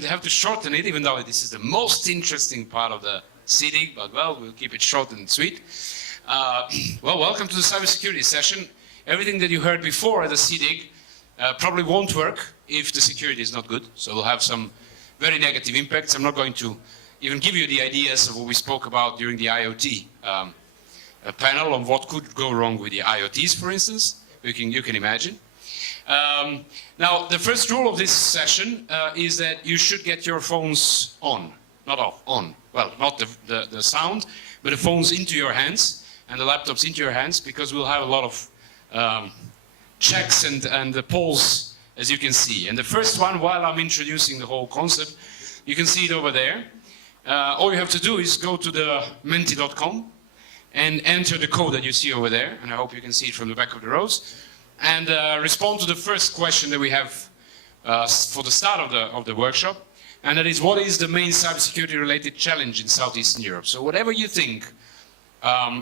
have to shorten it, even though this is the most interesting part of the SEEDIG, but well, we'll keep it short and sweet. Well, welcome to the cybersecurity session. Everything that you heard before at the SEEDIG probably won't work if the security is not good, so we'll have some very negative impacts. I'm not going to even give you the ideas of what we spoke about during the IoT panel on what could go wrong with the IoTs, for instance. You can imagine. Now, the first rule of this session is that you should get your phones on, not off, on. Well, not the sound, but the phones into your hands and the laptops into your hands, because we'll have a lot of checks and the polls, as you can see. And the first one, while I'm introducing the whole concept, you can see it over there. All you have to do is go to the menti.com and enter the code that you see over there, and I hope you can see it from the back of the rows. And respond to the first question that we have for the start of the workshop, and that is, what is the main cybersecurity related challenge in Southeastern Europe? So whatever you think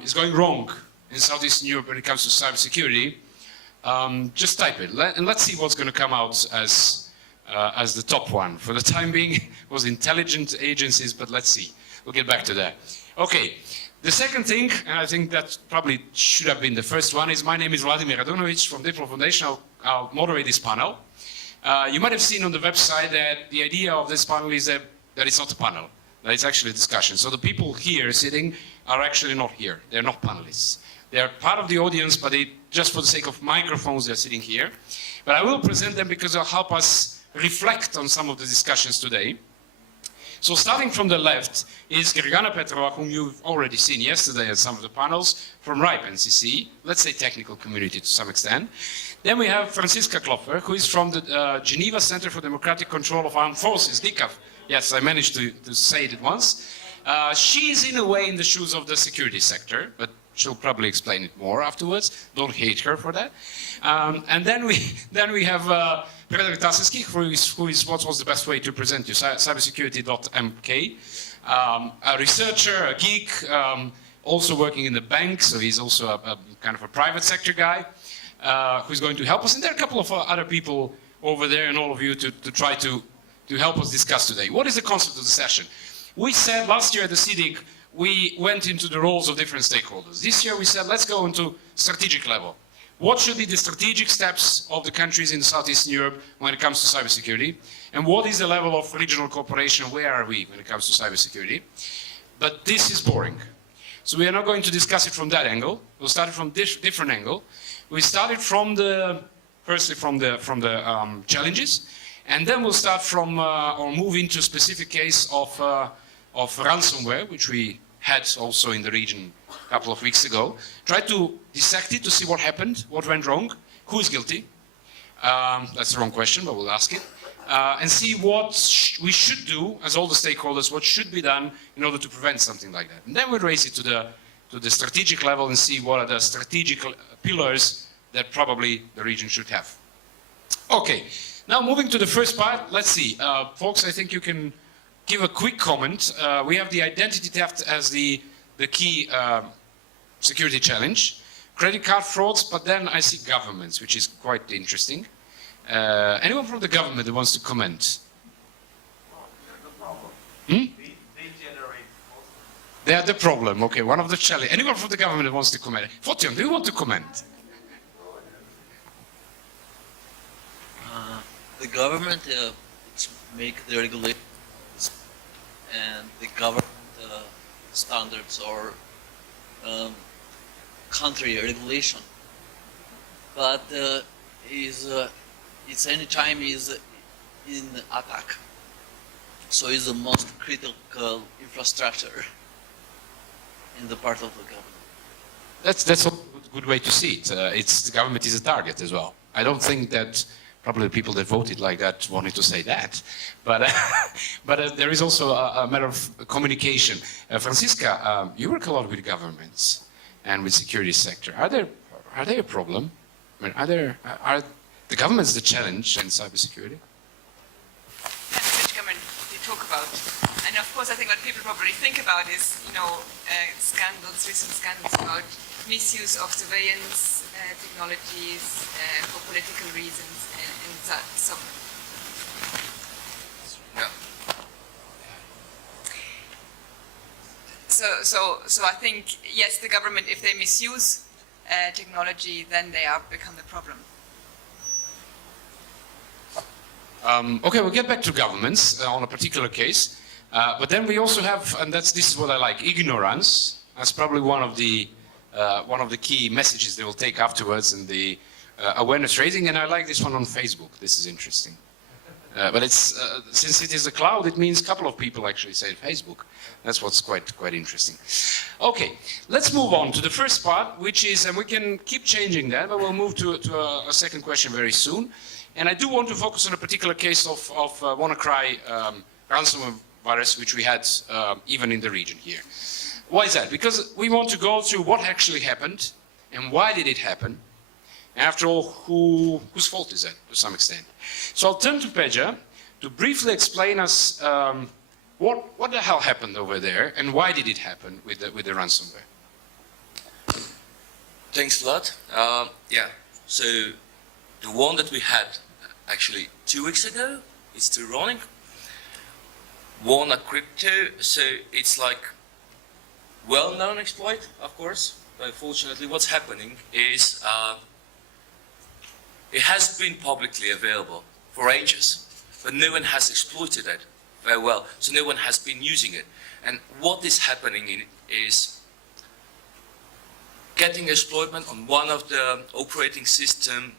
is going wrong in Southeastern Europe when it comes to cybersecurity, just type it, and let's see what's going to come out as the top one. For the time being, it was intelligence agencies, but let's see. We'll get back to that. Okay. The second thing, and I think that probably should have been the first one, is my name is Vladimir Radunovic from Diplo Foundation. I'll moderate this panel. You might have seen on the website that the idea of this panel is that it's not a panel, that it's actually a discussion. So the people here sitting are actually not here. They're not panelists. They are part of the audience, but just for the sake of microphones, they're sitting here. But I will present them because they'll help us reflect on some of the discussions today. So starting from the left is Gergana Petrova, whom you've already seen yesterday at some of the panels, from RIPE NCC, let's say technical community to some extent. Then we have Franziska Klopfer, who is from the Geneva Center for Democratic Control of Armed Forces, DICAF. Yes, I managed to say it once. She's in a way in the shoes of the security sector, but she'll probably explain it more afterwards. Don't hate her for that. And then we have Predrag Taseski, who is what was the best way to present you, cybersecurity.mk, a researcher, a geek, also working in the bank, so he's also a kind of a private sector guy, who's going to help us. And there are a couple of other people over there and all of you to try to help us discuss today. What is the concept of the session? We said last year at the SEEDIG, we went into the roles of different stakeholders. This year we said, let's go into strategic level. What should be the strategic steps of the countries in Southeastern Europe when it comes to cybersecurity? And what is the level of regional cooperation? Where are we when it comes to cybersecurity? But this is boring. So we are not going to discuss it from that angle. We'll start it from different angle. We started from firstly from the challenges, and then we'll start from or move into a specific case of ransomware, which we had also in the region a couple of weeks ago. Try to dissect it to see what happened, what went wrong, who is guilty. That's the wrong question, but we'll ask it. And see what we should do as all the stakeholders, what should be done in order to prevent something like that. And then we'll raise it to the strategic level and see what are the strategic pillars that probably the region should have. Okay, now moving to the first part, let's see. Folks, I think you can give a quick comment. We have the identity theft as the key security challenge. Credit card frauds, but then I see governments, which is quite interesting. Anyone from the government that wants to comment? They generate costs. They are the problem. Okay, one of the challenges. Anyone from the government that wants to comment? Fotion, do you want to comment? The government make the regulations and the government standards or country regulation, but it's any time is in attack. So it's the most critical infrastructure in the part of the government. That's a good way to see it. The government is a target as well. I don't think that probably the people that voted like that wanted to say that, but there is also a matter of communication. Franziska, you work a lot with governments and with security sector. Are they a problem? I mean, are the governments the challenge in cybersecurity? Depends which government you talk about. And of course, I think what people probably think about is, scandals, recent scandals about misuse of surveillance technologies for political reasons and so. Yeah. So I think, yes, the government, if they misuse technology, then they become the problem. Okay, we'll get back to governments on a particular case, but then we also have, and this is what I like, ignorance. That's probably one of the key messages they will take afterwards in the awareness raising, and I like this one on Facebook. This is interesting. But it's since it is a cloud, it means a couple of people actually say Facebook. That's what's quite interesting. Okay, let's move on to the first part, which is, and we can keep changing that, but we'll move to a second question very soon. And I do want to focus on a particular case of WannaCry ransomware virus, which we had even in the region here. Why is that? Because we want to go through what actually happened and why did it happen. After all, whose fault is that to some extent? So I'll turn to Peja to briefly explain us what the hell happened over there and why did it happen with the ransomware. Thanks a lot. Yeah, so the one that we had actually 2 weeks ago is still running. One at crypto, so it's like well-known exploit, of course. But unfortunately, what's happening is it has been publicly available for ages, but no one has exploited it very well, so no one has been using it. And what is happening is getting exploitment on one of the operating system.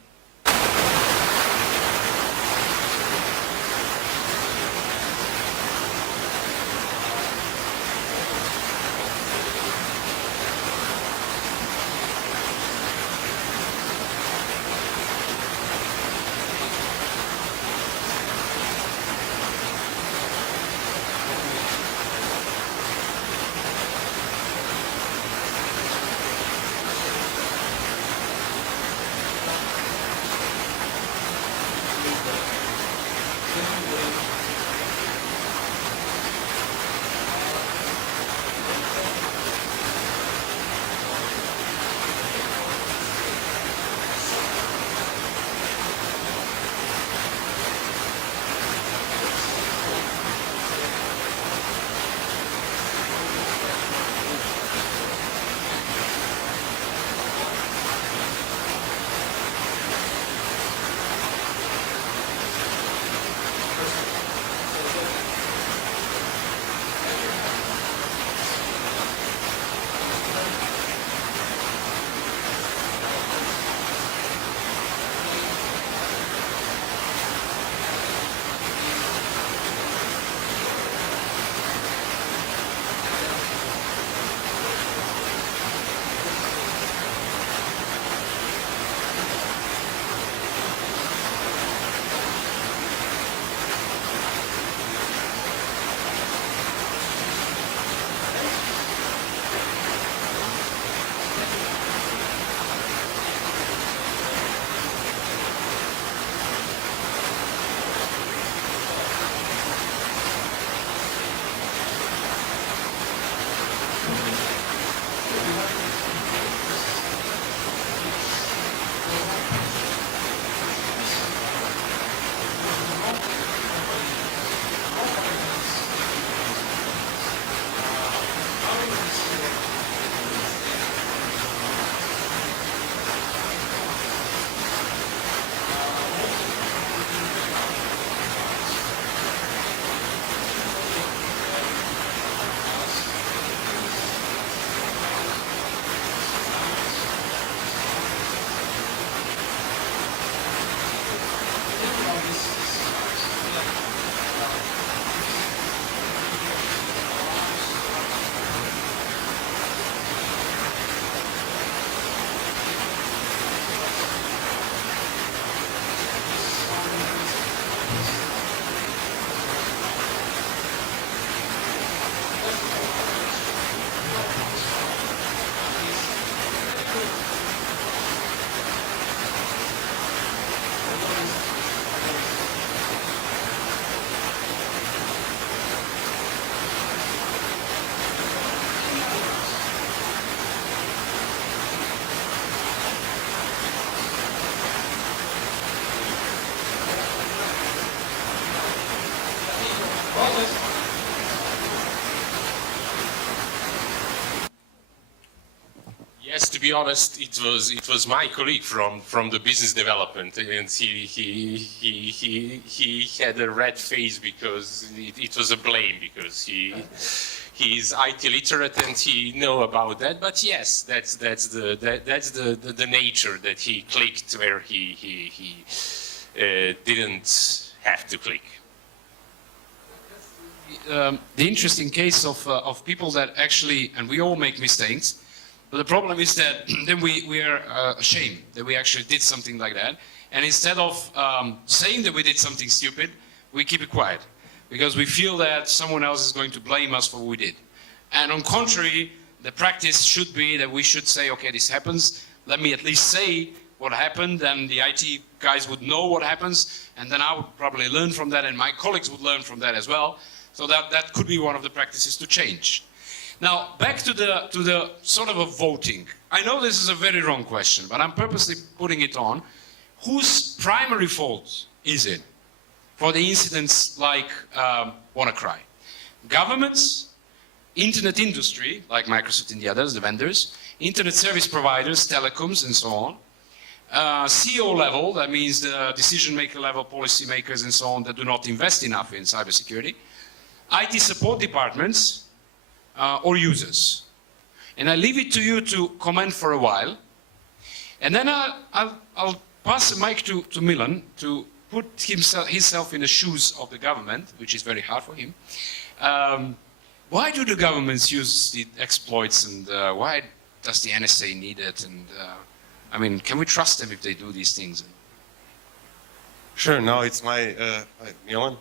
be honest, it was my colleague from the business development, and he had a red face because it was a blame, because he's IT literate and he know about that. But yes, that's the nature that he clicked where he didn't have to click. The interesting case of people that actually, and we all make mistakes, but the problem is that then we are ashamed that we actually did something like that, and instead of saying that we did something stupid, we keep it quiet because we feel that someone else is going to blame us for what we did. And on contrary, the practice should be that we should say, okay, this happens, let me at least say what happened, and the IT guys would know what happens, and then I would probably learn from that, and my colleagues would learn from that as well. So that could be one of the practices to change. Now, back to the sort of a voting. I know this is a very wrong question, but I'm purposely putting it on. Whose primary fault is it for the incidents like WannaCry? Governments, internet industry, like Microsoft and the others, the vendors, internet service providers, telecoms, and so on. CEO level, that means the decision maker level, policy makers, and so on, that do not invest enough in cybersecurity. IT support departments or users. And I leave it to you to comment for a while. And then I'll pass the mic to Milan to put himself in the shoes of the government, which is very hard for him. Why do the governments use the exploits, and why does the NSA need it? And I mean, can we trust them if they do these things? Sure. Now it's my Milan.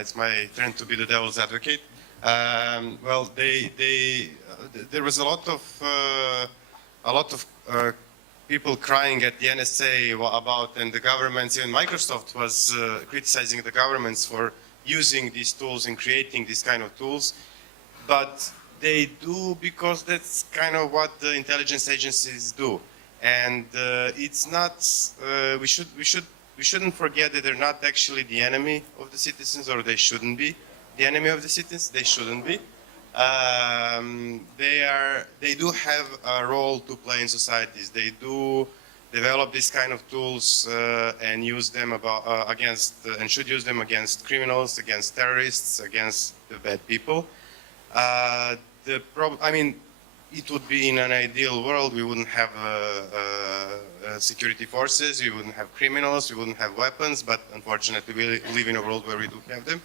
It's my turn to be the devil's advocate. Well, there was a lot of people crying at the NSA about, and the governments, even Microsoft was criticizing the governments for using these tools and creating these kind of tools. But they do because that's kind of what the intelligence agencies do, and it's not. We shouldn't forget that they're not actually the enemy of the citizens, or they shouldn't be the enemy of the citizens. They shouldn't be. They do have a role to play in societies. They do develop these kind of tools and use them and should use them against criminals, against terrorists, against the bad people. I mean, it would be in an ideal world, we wouldn't have security forces, we wouldn't have criminals, we wouldn't have weapons, but unfortunately we live in a world where we do have them.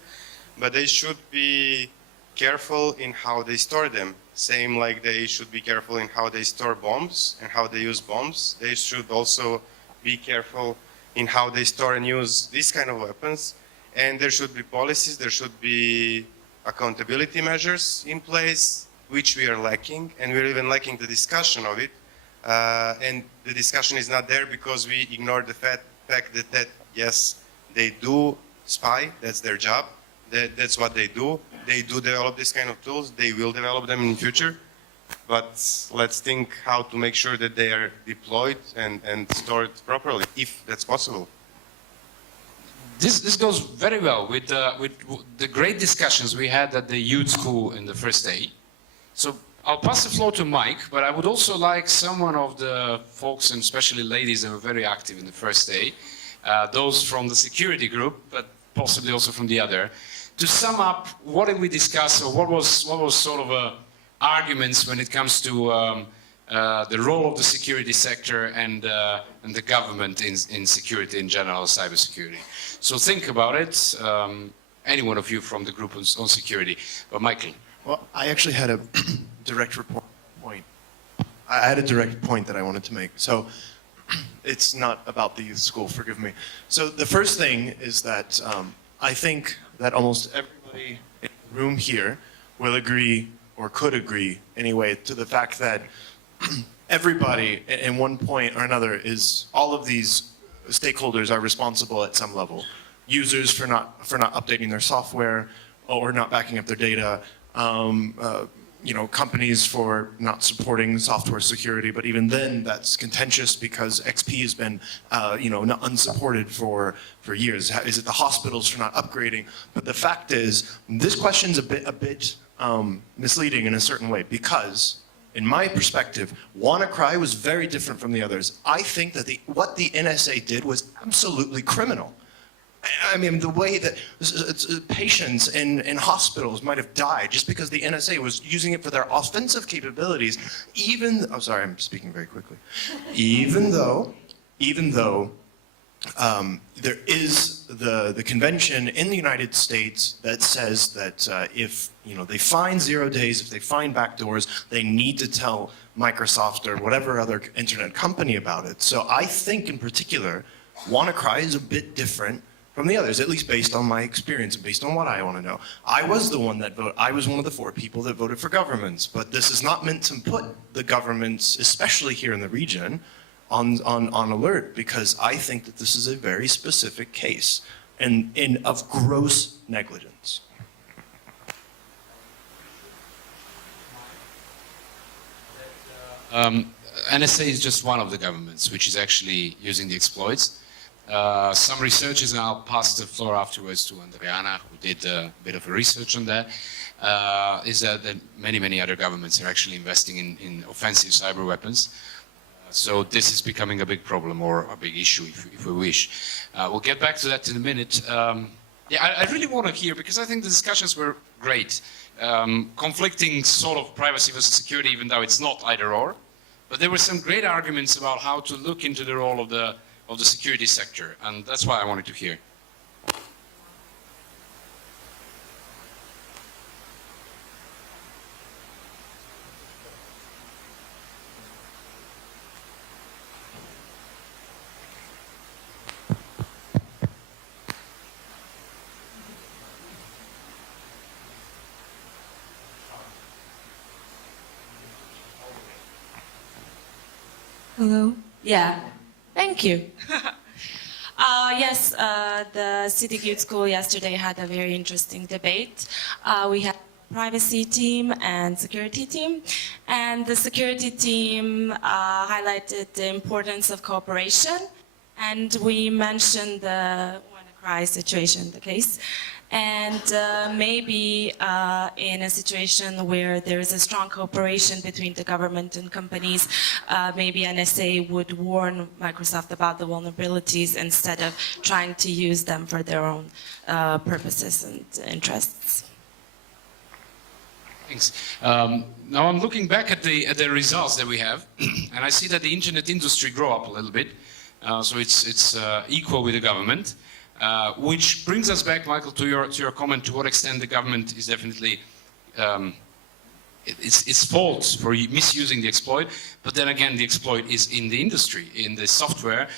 But they should be careful in how they store them. Same like they should be careful in how they store bombs and how they use bombs. They should also be careful in how they store and use these kind of weapons. And there should be policies, there should be accountability measures in place, which we are lacking, and we're even lacking the discussion of it. And the discussion is not there because we ignore the fact that yes, they do spy, that's their job, that's what they do. They do develop this kind of tools, they will develop them in the future, but let's think how to make sure that they are deployed and stored properly, if that's possible. This goes very well with the great discussions we had at the youth school in the first day. So I'll pass the floor to Mike, but I would also like someone of the folks, and especially ladies, that were very active in the first day, those from the security group, but possibly also from the other, to sum up what did we discuss, or what was sort of arguments when it comes to the role of the security sector and the government in security in general, cybersecurity. So think about it. Any one of you from the group on security, but Michael. Well, I actually had a direct point. I had a direct point that I wanted to make. So it's not about the youth school, forgive me. So the first thing is that I think that almost everybody in the room here will agree, or could agree anyway, to the fact that everybody in one point or another all of these stakeholders are responsible at some level. Users for not updating their software or not backing up their data. Companies for not supporting software security, but even then that's contentious because XP has been, not unsupported for years. Is it the hospitals for not upgrading? But the fact is, this question's a bit misleading in a certain way because in my perspective, WannaCry was very different from the others. I think that what the NSA did was absolutely criminal. I mean, the way that patients in hospitals might have died just because the NSA was using it for their offensive capabilities, oh, sorry, I'm speaking very quickly. Even though there is the convention in the United States that says that if they find 0 days, if they find backdoors, they need to tell Microsoft or whatever other internet company about it. So I think in particular, WannaCry is a bit different from the others, at least based on my experience and based on what I want to know. I was the one that voted. I was one of the 4 people that voted for governments, but this is not meant to put the governments, especially here in the region, on alert, because I think that this is a very specific case of gross negligence. NSA is just one of the governments which is actually using the exploits. Some researchers, and I'll pass the floor afterwards to Andriana, who did a bit of research on that, is that many other governments are actually investing in offensive cyber weapons. So this is becoming a big problem or a big issue, if we wish. We'll get back to that in a minute. I really want to hear, because I think the discussions were great. Conflicting sort of privacy versus security, even though it's not either or. But there were some great arguments about how to look into the role of the security sector, and that's why I wanted to hear. Hello? Yeah. Thank you. Yes, the SEEDIG Youth School yesterday had a very interesting debate. We had a privacy team and security team, and the security team highlighted the importance of cooperation, and we mentioned the WannaCry situation, the case. And maybe in a situation where there is a strong cooperation between the government and companies, maybe NSA would warn Microsoft about the vulnerabilities instead of trying to use them for their own purposes and interests. Thanks. Now I'm looking back at the results that we have, and I see that the internet industry grew up a little bit, so it's equal with the government. Which brings us back, Michael, to your comment, to what extent the government is definitely it's fault for misusing the exploit, but then again the exploit is in the industry, in the software,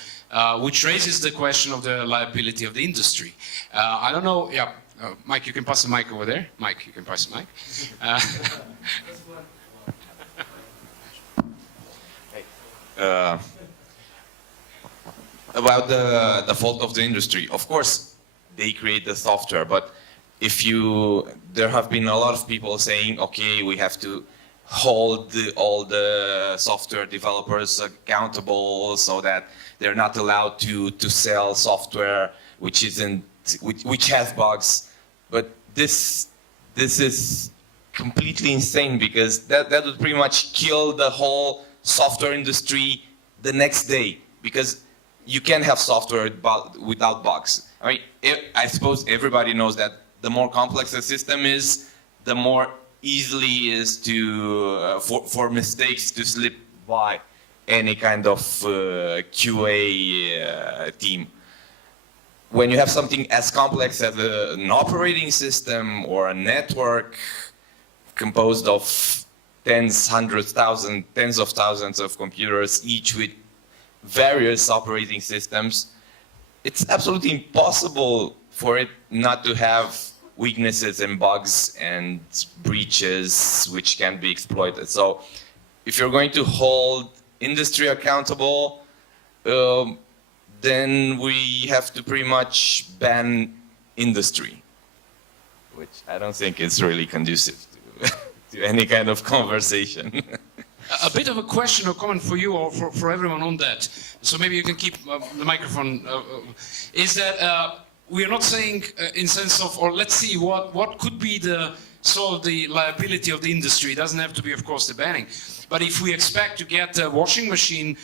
which raises the question of the liability of the industry. I don't know, yeah, Mike, you can pass the mic over there. Mike, you can pass the mic. About the fault of the industry. Of course, they create the software, but there have been a lot of people saying, okay, we have to hold all the software developers accountable so that they're not allowed to sell software which has bugs. But this is completely insane, because that would pretty much kill the whole software industry the next day, because you can't have software without bugs. I mean, I suppose everybody knows that the more complex the system is, the more easily it is for mistakes to slip by any kind of QA team. When you have something as complex as an operating system or a network composed of tens, hundreds, thousands, tens of thousands of computers, each with various operating systems, it's absolutely impossible for it not to have weaknesses and bugs and breaches which can be exploited. So if you're going to hold industry accountable, then we have to pretty much ban industry, which I don't think is really conducive to any kind of conversation. A bit of a question or comment for you or for everyone on that. So maybe you can keep the microphone. Is that we are not saying in sense of, or let's see what could be the liability of the industry. It doesn't have to be, of course, the banning. But if we expect to get a washing machine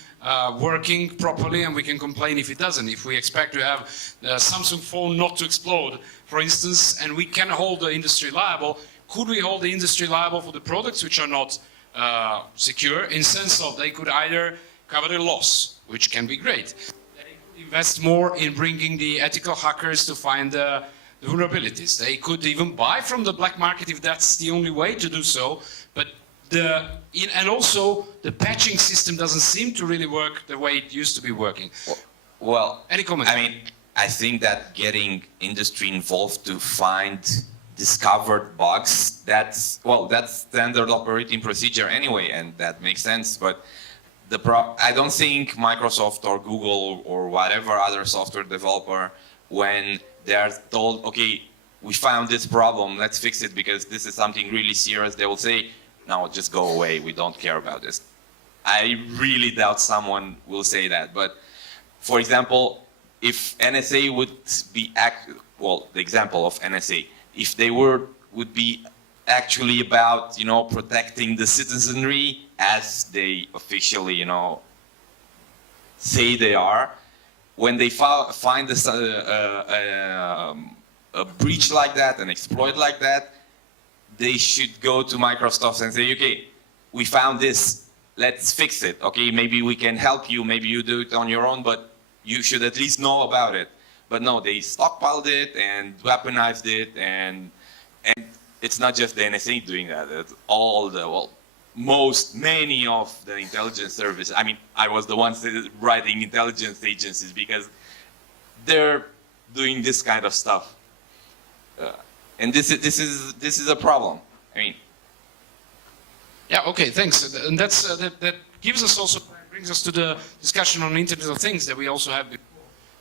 working properly, and we can complain if it doesn't, if we expect to have a Samsung phone not to explode, for instance, and we can hold the industry liable, could we hold the industry liable for the products which are not secure, in sense of they could either cover the loss, which can be great, they could invest more in bringing the ethical hackers to find the vulnerabilities. They could even buy from the black market if that's the only way to do so, but and also the patching system doesn't seem to really work the way it used to be working. Well, any comments? I mean, I think that getting industry involved to find discovered bugs, that's standard operating procedure anyway, and that makes sense. But I don't think Microsoft or Google or whatever other software developer, when they're told, okay, we found this problem, let's fix it because this is something really serious, they will say, no, just go away, we don't care about this. I really doubt someone will say that. But for example, if NSA would be, the example of NSA, if they would be actually about, protecting the citizenry as they officially, say they are, when they find a breach like that, an exploit like that, they should go to Microsoft and say, okay, we found this, let's fix it. Okay, maybe we can help you, maybe you do it on your own, but you should at least know about it. But no, they stockpiled it and weaponized it, and it's not just the NSA doing that. It's all many of the intelligence services. I mean, I was the one writing intelligence agencies because they're doing this kind of stuff, and this is a problem. I mean, yeah, okay, thanks. And that gives us also, brings us to the discussion on Internet of Things that we also have before.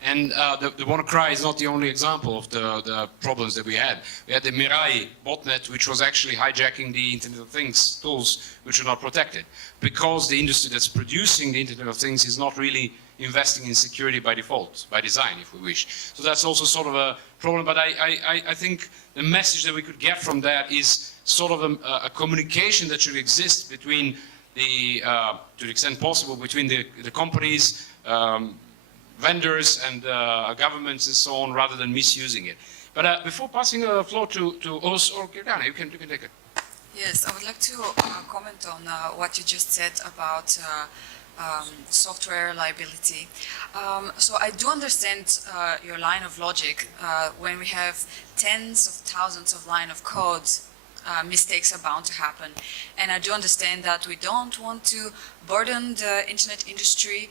And the WannaCry is not the only example of the problems that we had. We had the Mirai botnet, which was actually hijacking the Internet of Things tools, which are not protected, because the industry that's producing the Internet of Things is not really investing in security by default, by design, if we wish. So that's also sort of a problem. But I think the message that we could get from that is sort of a communication that should exist between to the extent possible, between the companies, vendors and governments and so on, rather than misusing it. But before passing the floor to Os or Kirgana, you can take it. Yes, I would like to comment on what you just said about software liability. So I do understand your line of logic. When we have tens of thousands of lines of code, mistakes are bound to happen. And I do understand that we don't want to burden the internet industry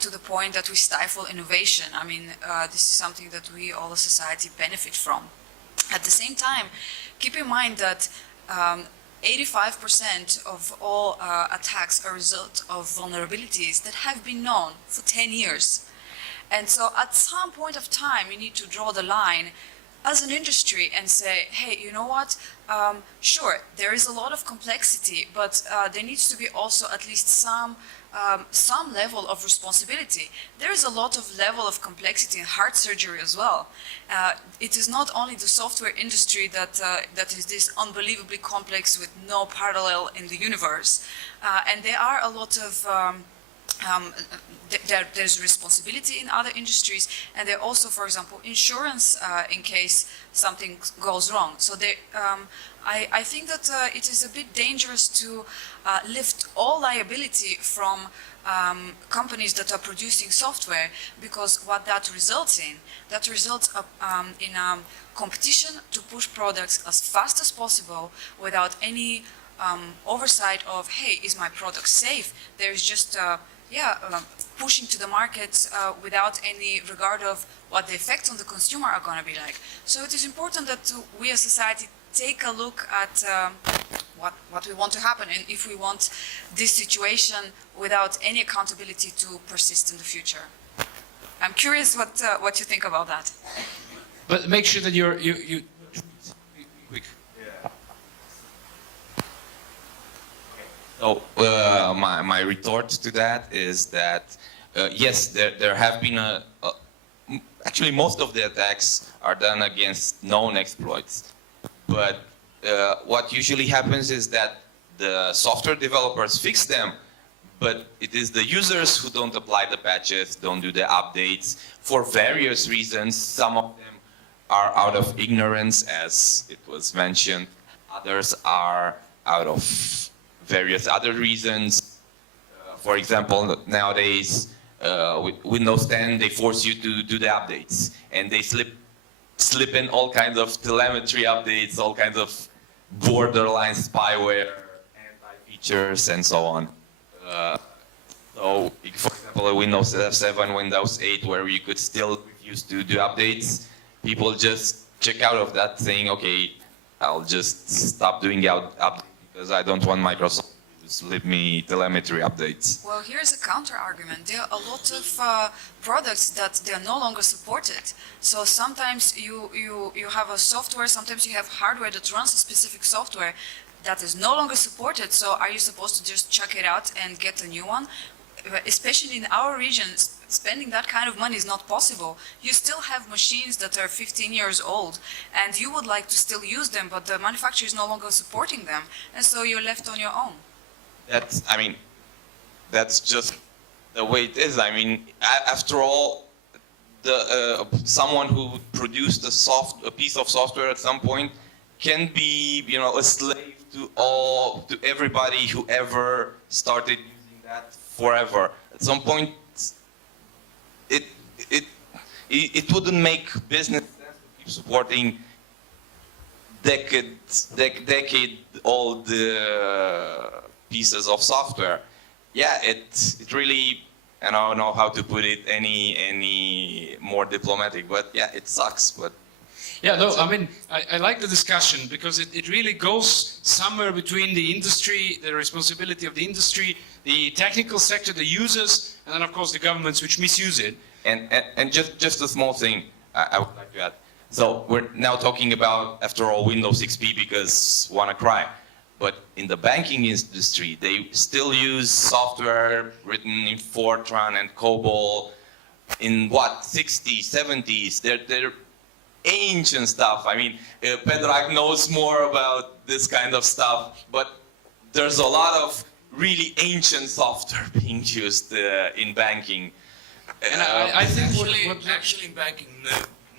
to the point that we stifle innovation. I mean, this is something that we, all as society, benefit from. At the same time, keep in mind that 85% of all attacks are a result of vulnerabilities that have been known for 10 years. And so at some point of time, you need to draw the line as an industry and say, hey, you know what, sure, there is a lot of complexity, but there needs to be also at least some level of responsibility. There is a lot of level of complexity in heart surgery as well. It is not only the software industry that is this unbelievably complex with no parallel in the universe. And there are a lot of there's responsibility in other industries, and there also, for example, insurance in case something goes wrong. So I think that it is a bit dangerous to lift all liability from companies that are producing software, because what that results in competition to push products as fast as possible without any oversight of, hey, is my product safe? There is just pushing to the market without any regard of what the effects on the consumer are going to be like. So it is important that we as society take a look at what we want to happen, and if we want this situation without any accountability to persist in the future. I'm curious what you think about that. But make sure that you quick. So my retort to that is that yes, there have been actually most of the attacks are done against known exploits, but what usually happens is that the software developers fix them, but it is the users who don't apply the patches, don't do the updates for various reasons. Some of them are out of ignorance, as it was mentioned. Others are out of various other reasons. For example, nowadays, with Windows 10, they force you to do the updates, and they slip in all kinds of telemetry updates, all kinds of borderline spyware, anti-features, and so on. So, for example, Windows 7, Windows 8, where you could still refuse to do updates, people just check out of that saying, okay, I'll just stop doing updates because I don't want Microsoft to slip me telemetry updates. Well, here's a counter argument. There are a lot of products that they're no longer supported. So sometimes you have a software, sometimes you have hardware that runs a specific software that is no longer supported. So are you supposed to just check it out and get a new one? Especially in our region, spending that kind of money is not possible. You still have machines that are 15 years old, and you would like to still use them, but the manufacturer is no longer supporting them, and so you're left on your own. That's just the way it is. I mean, after all, someone who produced a piece of software at some point can be, a slave to everybody who ever started using that forever. At some point, it wouldn't make business sense to keep supporting decade-old pieces of software. Yeah, it really, I don't know how to put it any more diplomatic, but yeah, it sucks. But yeah, no, I mean, I like the discussion because it really goes somewhere between the industry, the responsibility of the industry, the technical sector, the users, and then of course the governments which misuse it. And just a small thing I would like to add. So we're now talking about, after all, Windows XP because wanna cry. But in the banking industry, they still use software written in Fortran and COBOL in what, 60s, 70s. They're ancient stuff. I mean, Predrag knows more about this kind of stuff, but there's a lot of really ancient software being used in banking. And I think actually in banking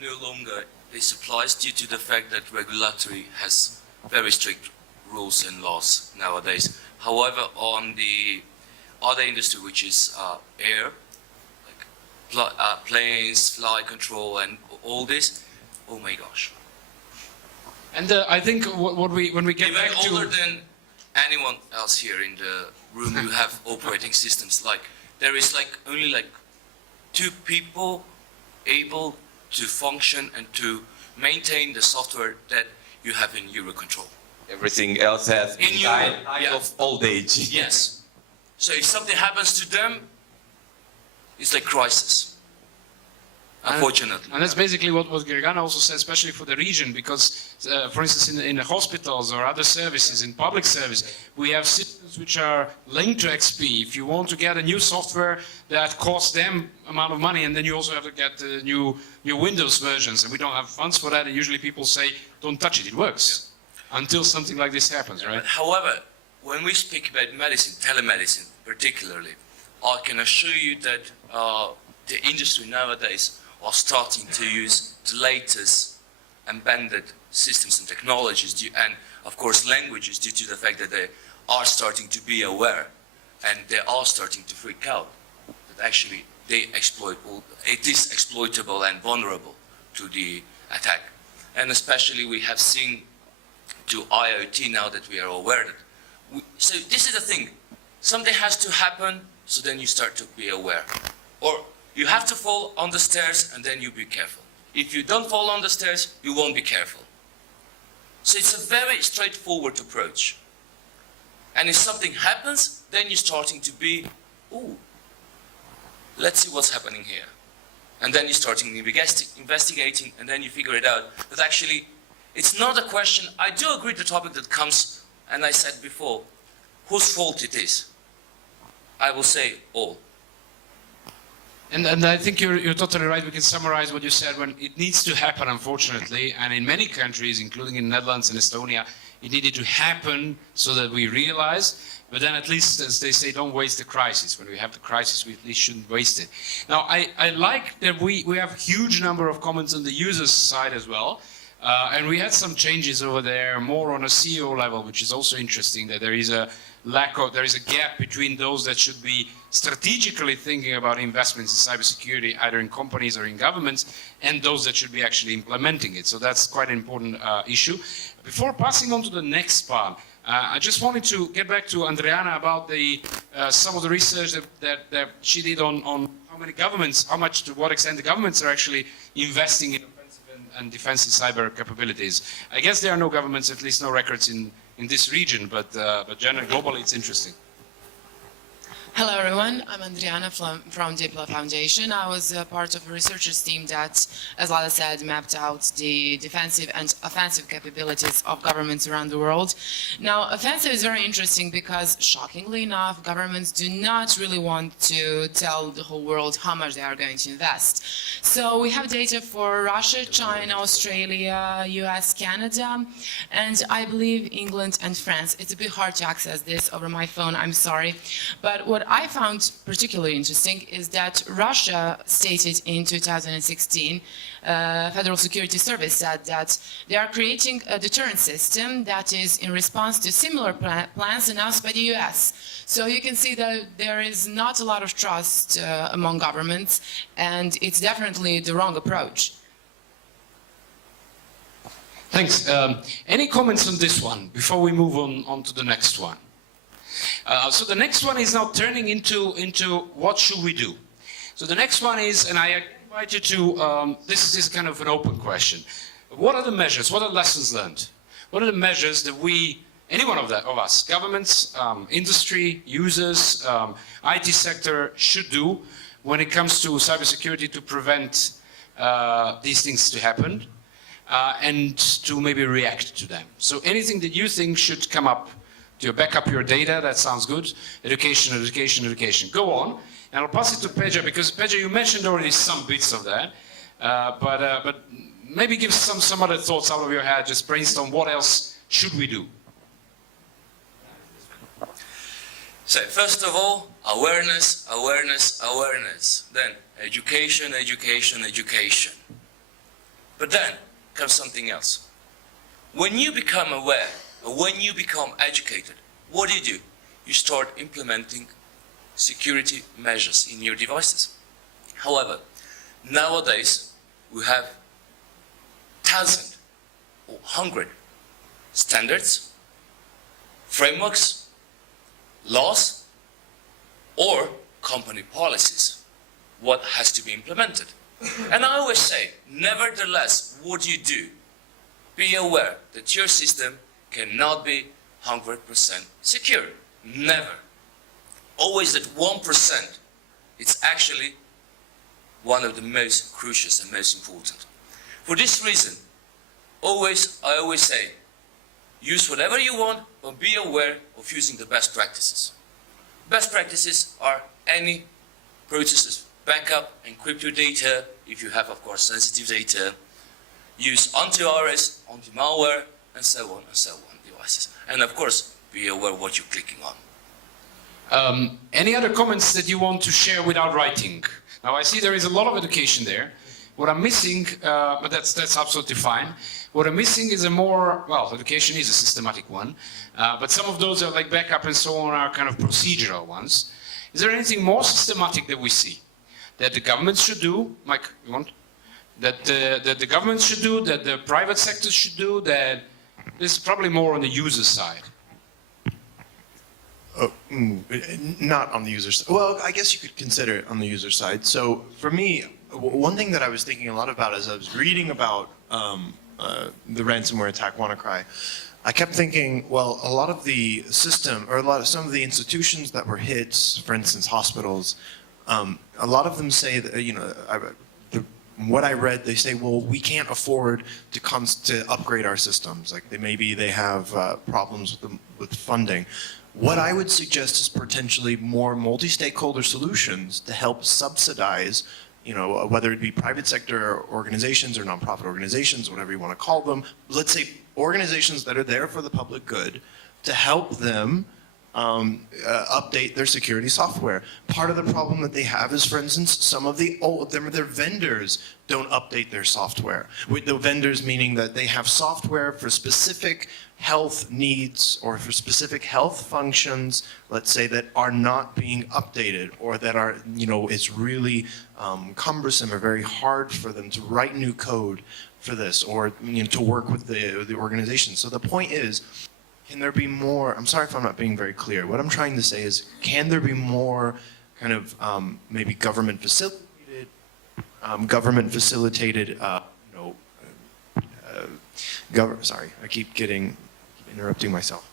no longer this applies due to the fact that regulatory has very strict rules and laws nowadays. However, on the other industry, which is air, like planes, flight control, and all this, oh my gosh. And I think when we get even back to older than anyone else here in the room, you have operating systems. Like there is only 2 people able to function and to maintain the software that you have in Eurocontrol. Everything else has In died yeah. of old age. Yes. So if something happens to them, it's like crisis. Unfortunately. And that's basically what Gergana also said, especially for the region, because, for instance, in the hospitals or other services, in public service, we have systems which are linked to XP. If you want to get a new software, that costs them amount of money, and then you also have to get the new Windows versions, and we don't have funds for that, and usually people say, don't touch it, it works. Yeah. Until something like this happens, right? However, when we speak about medicine, telemedicine particularly, I can assure you that the industry nowadays are starting to use the latest embedded systems and technologies and of course languages due to the fact that they are starting to be aware and they are starting to freak out that actually it is exploitable and vulnerable to the attack. And especially we have seen to IoT now that we are aware that so this is the thing, something has to happen so then you start to be aware, or you have to fall on the stairs and then you be careful. If you don't fall on the stairs, you won't be careful. So it's a very straightforward approach. And if something happens, then you're starting to be, ooh, let's see what's happening here. And then you're starting investigating, and then you figure it out. That actually, it's not a question. I do agree with the topic that comes, and I said before, whose fault it is. I will say all. And I think you're totally right. We can summarize what you said. When it needs to happen, unfortunately, and in many countries, including in Netherlands and Estonia, It needed to happen so that we realize. But then at least, as they say, don't waste the crisis. When we have the crisis, we at least shouldn't waste it. Now, I like that we have a huge number of comments on the user's side as well. And we had some changes over there, more on a CEO level, which is also interesting, that there is a there is a gap between those that should be strategically thinking about investments in cybersecurity, either in companies or in governments, and those that should be actually implementing it. So that's quite an important issue. Before passing on to the next part, I just wanted to get back to Andriana about some of the research that she did on how many governments, how much, to what extent the governments are actually investing in offensive and defensive cyber capabilities. I guess there are no governments, at least no records in this region, but generally, globally, it's interesting. Hello everyone, I'm Andriana from Diplo Foundation. I was part of a researchers team that, as Lala said, mapped out the defensive and offensive capabilities of governments around the world. Now, offensive is very interesting because, shockingly enough, governments do not really want to tell the whole world how much they are going to invest. So we have data for Russia, China, Australia, US, Canada, and I believe England and France. It's a bit hard to access this over my phone, I'm sorry. But what I found particularly interesting is that Russia stated in 2016, Federal Security Service said that they are creating a deterrent system that is in response to similar plans announced by the US. So you can see that there is not a lot of trust among governments, and it's definitely the wrong approach. Thanks. Any comments on this one before we move on to the next one? So the next one is now turning into what should we do? So the next one is, and I invite you to, this is kind of an open question. What are the measures, what are lessons learned? What are the measures that we, any one of us, governments, industry, users, IT sector should do when it comes to cybersecurity to prevent these things to happen and to maybe react to them? So anything that you think should come up to back up your data, that sounds good. Education, education, education. Go on. And I'll pass it to Peja, because Peja, you mentioned already some bits of that, but maybe give some other thoughts out of your head, just brainstorm what else should we do. So first of all, awareness, awareness, awareness. Then education, education, education. But then comes something else. When you become aware, or when you become educated, what do? You start implementing security measures in your devices. However, nowadays we have 1,000 or 100 standards, frameworks, laws, or company policies. What has to be implemented? And I always say, nevertheless, what do? Be aware that your system cannot be 100% secure. Never. Always that 1%, it's actually one of the most crucial and most important. For this reason, I always say, use whatever you want, but be aware of using the best practices. Best practices are any processes, backup, encrypt your data, if you have, of course, sensitive data, use antivirus, anti-malware, and so on devices. And of course, be aware what you're clicking on. Any other comments that you want to share without writing? Now I see there is a lot of education there. What I'm missing, but that's absolutely fine. What I'm missing is a more, well, education is a systematic one, but some of those are like backup and so on are kind of procedural ones. Is there anything more systematic that we see? That the government should do? Mike, you want? That the government should do, that the private sector should do, that this is probably more on the user side. Not on the user side. Well, I guess you could consider it on the user side. So for me, one thing that I was thinking a lot about as I was reading about the ransomware attack WannaCry, I kept thinking, well, a lot of the system, or some of the institutions that were hit, for instance, hospitals, a lot of them say that, you know, what I read, they say, well, we can't afford to upgrade our systems. Like maybe they have problems with funding. What I would suggest is potentially more multi-stakeholder solutions to help subsidize whether it be private sector organizations or nonprofit organizations, whatever you want to call them, let's say organizations that are there for the public good, to help them update their security software. Part of the problem that they have is, for instance, some of their vendors don't update their software. With the vendors meaning that they have software for specific health needs or for specific health functions, let's say, that are not being updated, or that are, it's really cumbersome or very hard for them to write new code for this, or to work with the organization. So the point is, can there be more? I'm sorry if I'm not being very clear. What I'm trying to say is, can there be more kind of maybe government facilitated, sorry, I keep interrupting myself.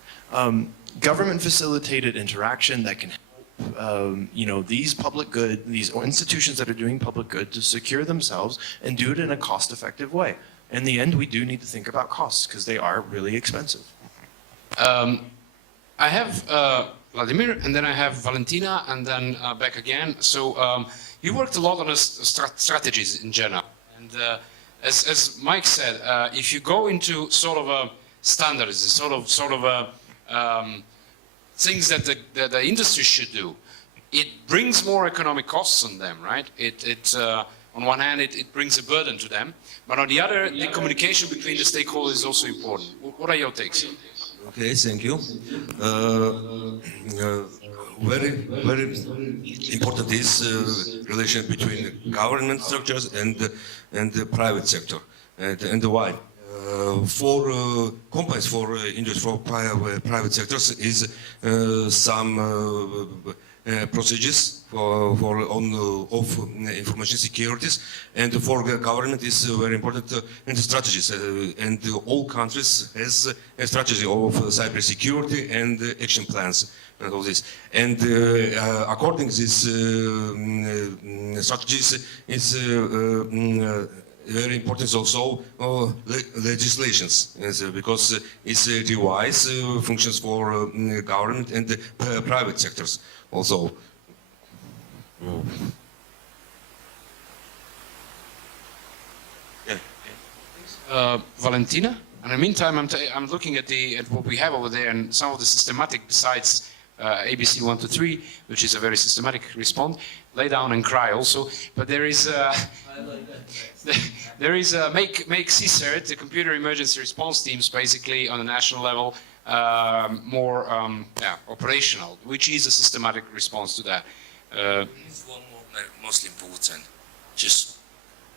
Government facilitated interaction that can help, these public good, these institutions that are doing public good to secure themselves and do it in a cost-effective way. In the end, we do need to think about costs because they are really expensive. I have Vladimir, and then I have Valentina, and then back again. So you worked a lot on strategies in general, and as Mike said, if you go into sort of a standards, sort of things that the industry should do, it brings more economic costs on them, right? On one hand, it brings a burden to them, but on the other, the communication between the stakeholders is also important. What are your takes? Okay, thank you. Very important is relation between government structures and the private sector, and why. For companies, for industry, for private sectors is some procedures of information securities, and for the government is very important and strategies, and all countries has a strategy of cybersecurity and action plans and all this. And according to these strategies is very important is also legislations, because it's a device functions for government and private sectors also. Valentina? And in the meantime, I'm looking at what we have over there, and some of the systematic, besides ABC 1 to 3, which is a very systematic response, lay down and cry also. But there is make CSERT, the computer emergency response teams, basically on a national level, more operational, which is a systematic response to that. It's one more most important. Just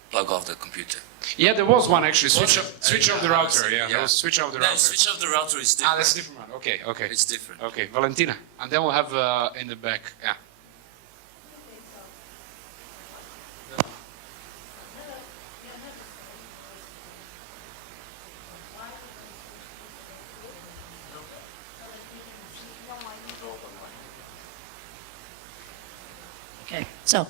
plug off the computer. Yeah, there was one actually. Switch off the router. Yeah. Switch off the router. No, switch off the router is different. Ah, that's a different one. Okay. It's different. Okay, Valentina, and then we'll have in the back. Yeah. Okay, so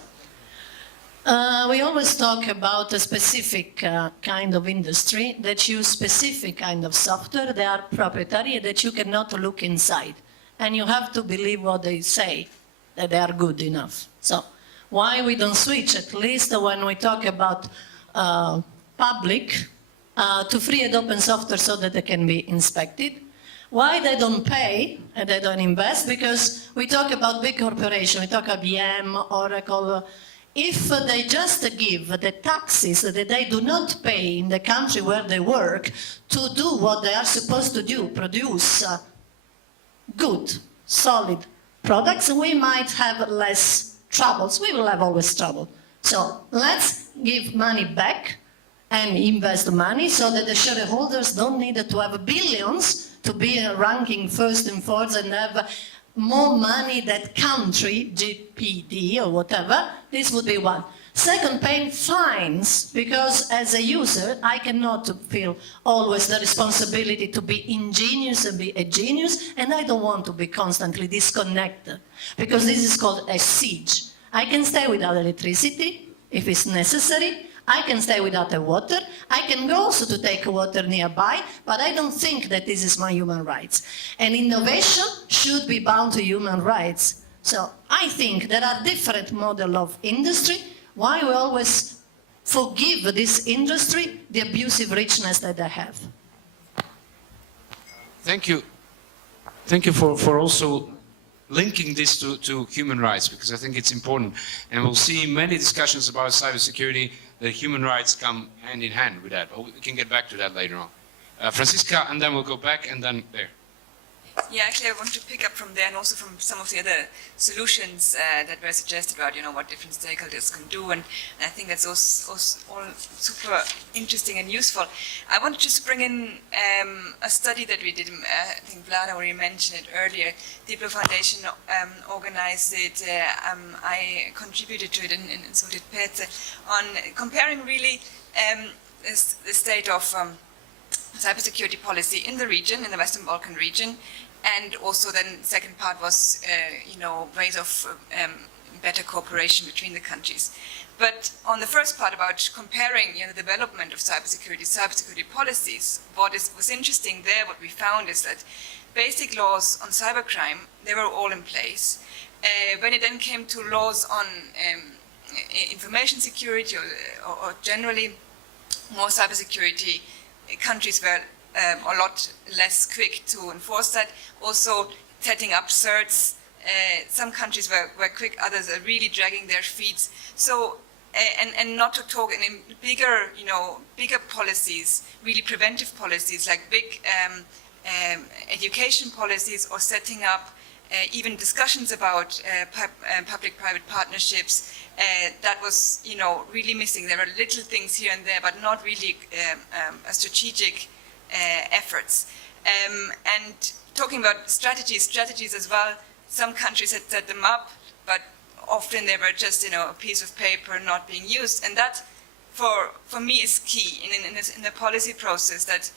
we always talk about a specific kind of industry that use specific kind of software. They are proprietary, that you cannot look inside, and you have to believe what they say, that they are good enough. So why we don't switch, at least when we talk about public, to free and open software so that they can be inspected? Why they don't pay and they don't invest? Because we talk about big corporations, we talk IBM, Oracle. If they just give the taxes that they do not pay in the country where they work to do what they are supposed to do, produce good, solid products, we might have less troubles. We will have always trouble. So let's give money back and invest money so that the shareholders don't need to have billions to be ranking first and fourth and have more money that country, GPD or whatever. This would be one. Second, paying fines, because as a user, I cannot feel always the responsibility to be ingenious and be a genius, and I don't want to be constantly disconnected, because this is called a siege. I can stay without electricity if it's necessary. I can stay without the water. I can go also to take water nearby, but I don't think that this is my human rights. And innovation should be bound to human rights. So I think there are different models of industry. Why we always forgive this industry the abusive richness that they have? Thank you. Thank you for also linking this to human rights, because I think it's important. And we'll see many discussions about cybersecurity that human rights come hand in hand with that. But we can get back to that later on. Franziska, and then we'll go back, and then there. Yeah, actually, I want to pick up from there and also from some of the other solutions that were suggested about, what different stakeholders can do, and I think that's all super interesting and useful. I wanted just to bring in a study that we did. I think Vlada already mentioned it earlier. Diplo Foundation organized it. I contributed to it, and so did Peter, on comparing really the state of cybersecurity policy in the region, in the Western Balkan region, and also then the second part was, ways of better cooperation between the countries. But on the first part about comparing, the development of cybersecurity policies, what was interesting there, what we found is that basic laws on cybercrime, they were all in place. When it then came to laws on information security or generally more cybersecurity, countries were a lot less quick to enforce that. Also, setting up certs, some countries were quick, others are really dragging their feet. So, and not to talk in bigger, bigger policies, really preventive policies, like big education policies, or setting up even discussions about public-private partnerships. That was, really missing. There were little things here and there, but not really a strategic efforts. And talking about strategies as well, some countries had set them up, but often they were just, a piece of paper not being used. And that, for me, is key in the policy process, that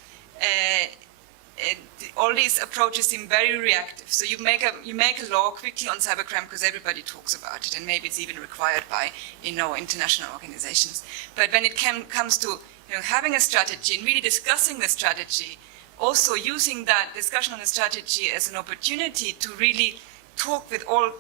all these approaches seem very reactive. So you make a law quickly on cybercrime because everybody talks about it, and maybe it's even required by international organizations. But when it comes to having a strategy and really discussing the strategy, also using that discussion on the strategy as an opportunity to really talk with all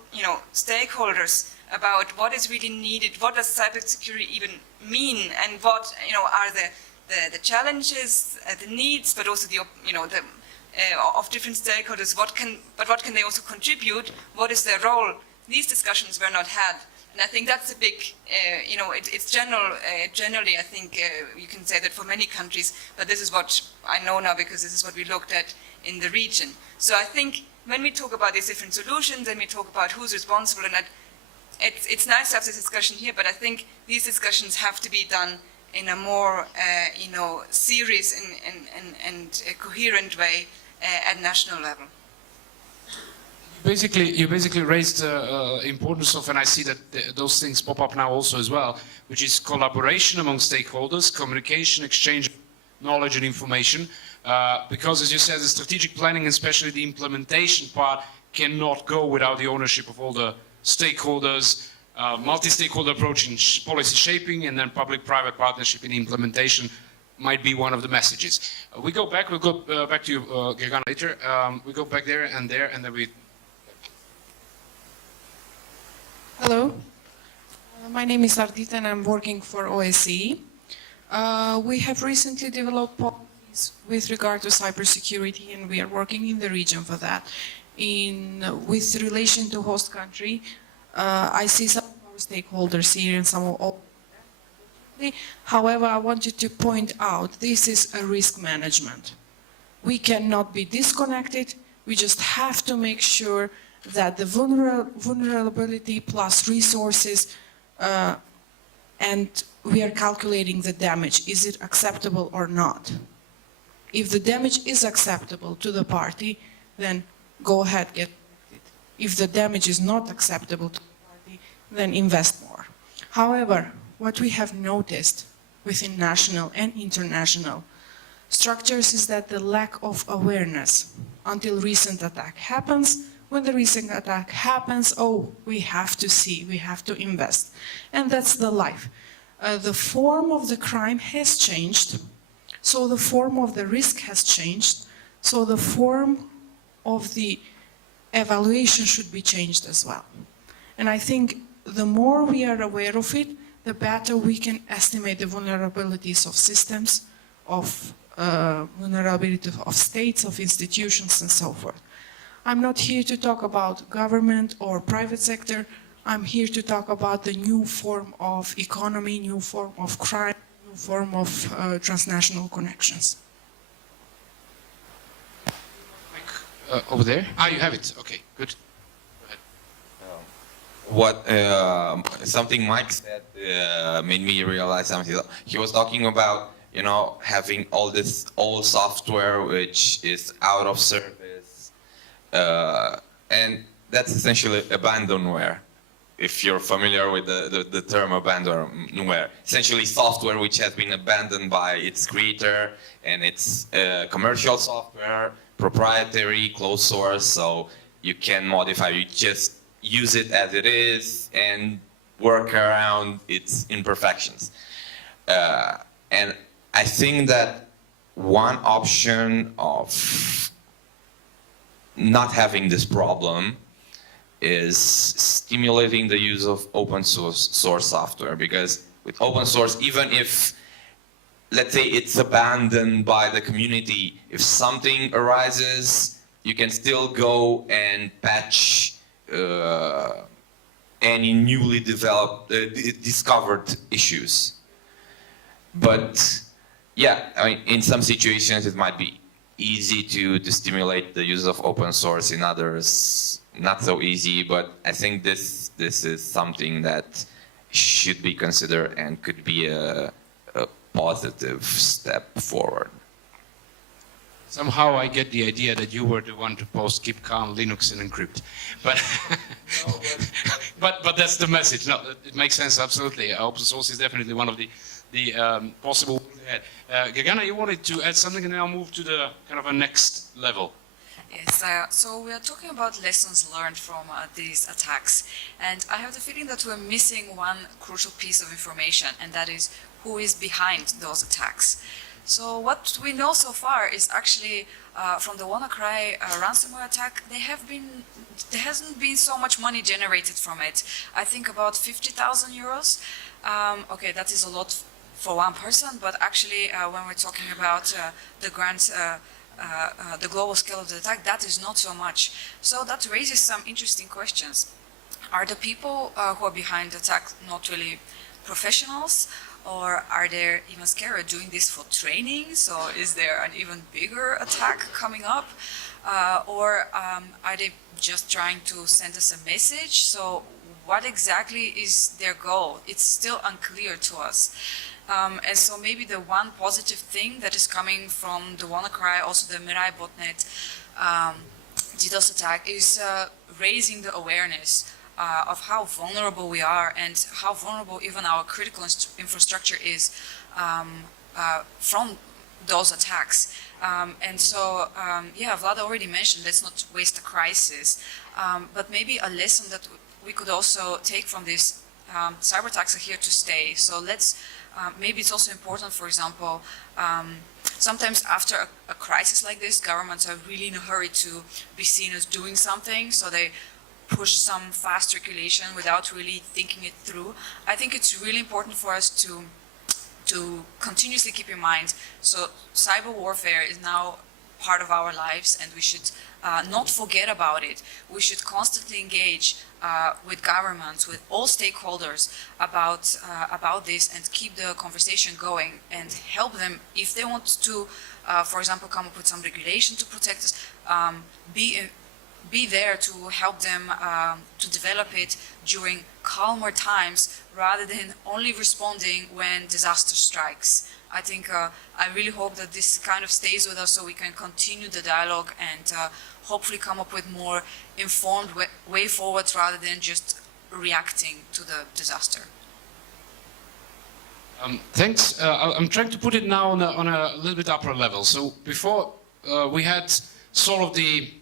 stakeholders about what is really needed, what does cybersecurity even mean, and what are the challenges, the needs, but also the of different stakeholders. What can they also contribute? What is their role? These discussions were not had, and I think that's a big. It's generally, I think you can say that for many countries, but this is what I know now because this is what we looked at in the region. So I think when we talk about these different solutions and we talk about who's responsible, and that it's nice to have this discussion here, but I think these discussions have to be done in a more, serious and a coherent way at national level. You basically raised the importance of, and I see that those things pop up now also as well, which is collaboration among stakeholders, communication, exchange of knowledge and information, because as you said, the strategic planning, and especially the implementation part, cannot go without the ownership of all the stakeholders, multi-stakeholder approach in policy shaping, and then public-private partnership in implementation might be one of the messages. We'll go back to you, Gergana, later. We go back there, and then we... Hello, my name is Ardita and I'm working for OSCE. We have recently developed policies with regard to cybersecurity, and we are working in the region for that. With relation to host country, I see some of our stakeholders here and some of all. However, I wanted to point out this is a risk management. We cannot be disconnected. We just have to make sure that the vulnerability plus resources, and we are calculating the damage. Is it acceptable or not? If the damage is acceptable to the party, then go ahead, get it. If the damage is not acceptable to the party, then invest more. However, what we have noticed within national and international structures is that the lack of awareness until recent attack happens. When the recent attack happens, oh, we have to see, we have to invest. And that's the life. The form of the crime has changed, so the form of the risk has changed, so the form of the evaluation should be changed as well. And I think the more we are aware of it, the better we can estimate the vulnerabilities of systems, of vulnerability of states, of institutions, and so forth. I'm not here to talk about government or private sector. I'm here to talk about the new form of economy, new form of crime, new form of transnational connections. Over there? Ah, you have it. Okay, good. Something Mike said made me realize something. He was talking about, you know, having all this old software which is out of service, and that's essentially abandonware. If you're familiar with the term abandonware, essentially software which has been abandoned by its creator, and it's commercial software, proprietary, closed source, so you can modify, you just use it as it is and work around its imperfections. And I think that one option of not having this problem is stimulating the use of open source software, because with open source, even if, let's say, it's abandoned by the community, if something arises, you can still go and patch any newly developed, discovered issues. But yeah, I mean, in some situations it might be easy to stimulate the use of open source, in others not so easy, but I think this is something that should be considered and could be a positive step forward. Somehow I get the idea that you were the one to post "keep calm, Linux and encrypt," but but that's the message. No, it makes sense absolutely. Open source is definitely one of the possible ways ahead. Gagana, you wanted to add something, and then I'll move to the kind of a next level. Yes, so we are talking about lessons learned from these attacks, and I have the feeling that we're missing one crucial piece of information, and that is who is behind those attacks. So what we know so far is actually from the WannaCry ransomware attack, there hasn't been so much money generated from it. I think about 50,000 euros. Okay, that is a lot for one person, but actually when we're talking about the grant, the global scale of the attack, that is not so much. So that raises some interesting questions. Are the people who are behind the attack not really professionals? Or are they even scarier doing this for training? So is there an even bigger attack coming up? Or are they just trying to send us a message? So what exactly is their goal? It's still unclear to us. And so maybe the one positive thing that is coming from the WannaCry, also the Mirai botnet DDoS attack, is raising the awareness of how vulnerable we are and how vulnerable even our critical infrastructure is from those attacks. And so, yeah, Vlad already mentioned, let's not waste a crisis, but maybe a lesson that we could also take from this, cyber attacks are here to stay. So let's, maybe it's also important, for example, sometimes after a crisis like this, governments are really in a hurry to be seen as doing something, so they push some fast regulation without really thinking it through. I think it's really important for us to continuously keep in mind. So cyber warfare is now part of our lives, and we should not forget about it. We should constantly engage with governments, with all stakeholders about this, and keep the conversation going and help them if they want to, for example, come up with some regulation to protect us, be there to help them to develop it during calmer times rather than only responding when disaster strikes. I think I really hope that this kind of stays with us so we can continue the dialogue and hopefully come up with more informed way forwards rather than just reacting to the disaster. Thanks. I'm trying to put it now on a little bit upper level. So before we had sort of the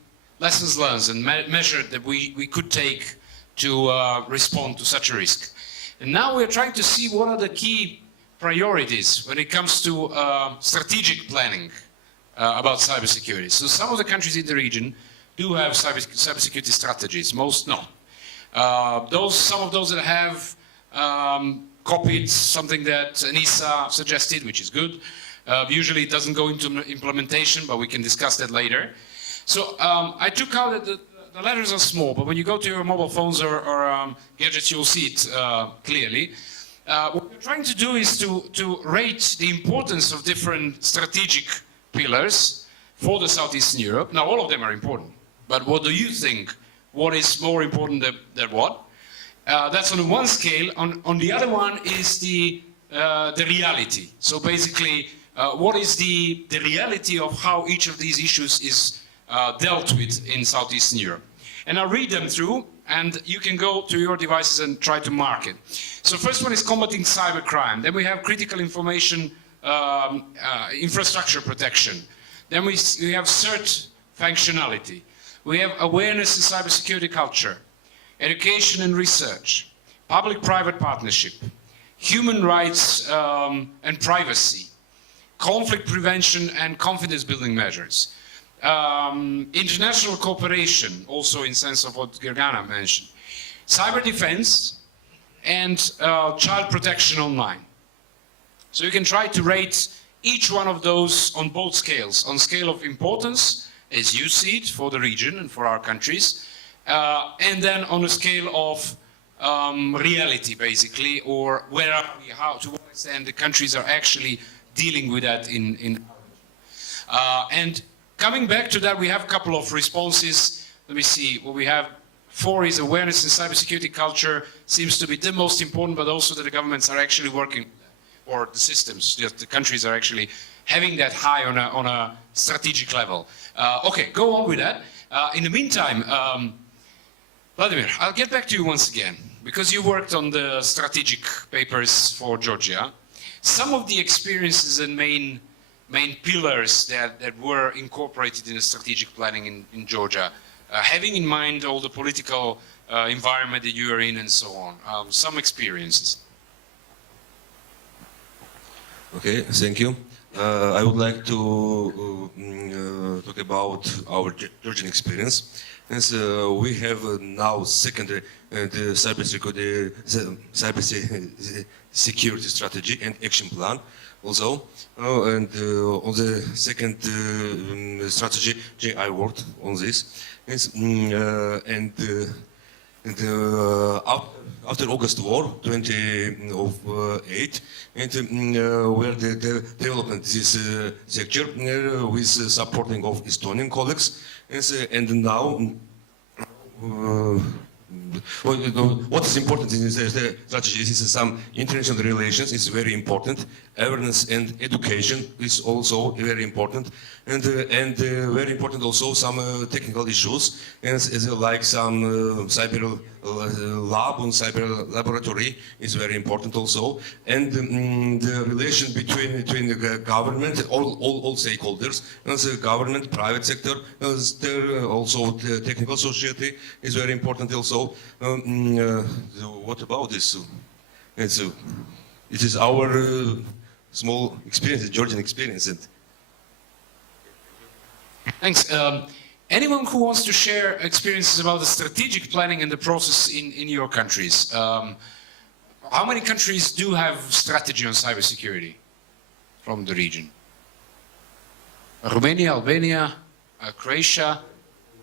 lessons learned and measures that we could take to respond to such a risk. And now we're trying to see what are the key priorities when it comes to strategic planning about cybersecurity. So some of the countries in the region do have cybersecurity strategies, most not. Some of those that have copied something that NISA suggested, which is good. Usually it doesn't go into implementation, but we can discuss that later. So I took out the letters are small, but when you go to your mobile phones or gadgets, you'll see it clearly. What we're trying to do is to rate the importance of different strategic pillars for the Southeastern Europe. Now, all of them are important, but what do you think? What is more important than what? That's on one scale. On the other one is the reality. So basically, what is the reality of how each of these issues is dealt with in Southeastern Europe? And I'll read them through, and you can go to your devices and try to mark it. So first one is combating cybercrime. Then we have critical information infrastructure protection. Then we have CERT functionality. We have awareness in cybersecurity culture, education and research, public-private partnership, human rights and privacy, conflict prevention and confidence-building measures, international cooperation, also in sense of what Gergana mentioned, cyber defense, and child protection online. So you can try to rate each one of those on both scales, on scale of importance, as you see it for the region and for our countries, and then on a scale of reality, basically, or where are we, how, to what extent the countries are actually dealing with that and coming back to that, we have a couple of responses. Let me see, what we have 4 is awareness in cybersecurity culture, seems to be the most important, but also that the governments are actually working, or the systems, the countries are actually having that high on a strategic level. Okay, go on with that. In the meantime, Vladimir, I'll get back to you once again, because you worked on the strategic papers for Georgia. Some of the experiences and main pillars that were incorporated in the strategic planning in Georgia, having in mind all the political environment that you are in and so on, some experiences. Okay, thank you. I would like to talk about our Georgian experience. As we have now second the cybersecurity strategy and action plan also, and on the second strategy I worked on this. After August War, 2008, and where the development this sector with supporting of Estonian colleagues, and now what is important in this strategy is some international relations is very important. Awareness and education is also very important, and very important also some technical issues, and like some cyber lab and cyber laboratory is very important also, and the relation between the government, all stakeholders, and the government, private sector, there also the technical society is very important also. What about this? It is our small experience, Georgian experience. Thanks. Anyone who wants to share experiences about the strategic planning and the process in your countries? How many countries do have strategy on cybersecurity from the region? Romania, Albania, Croatia,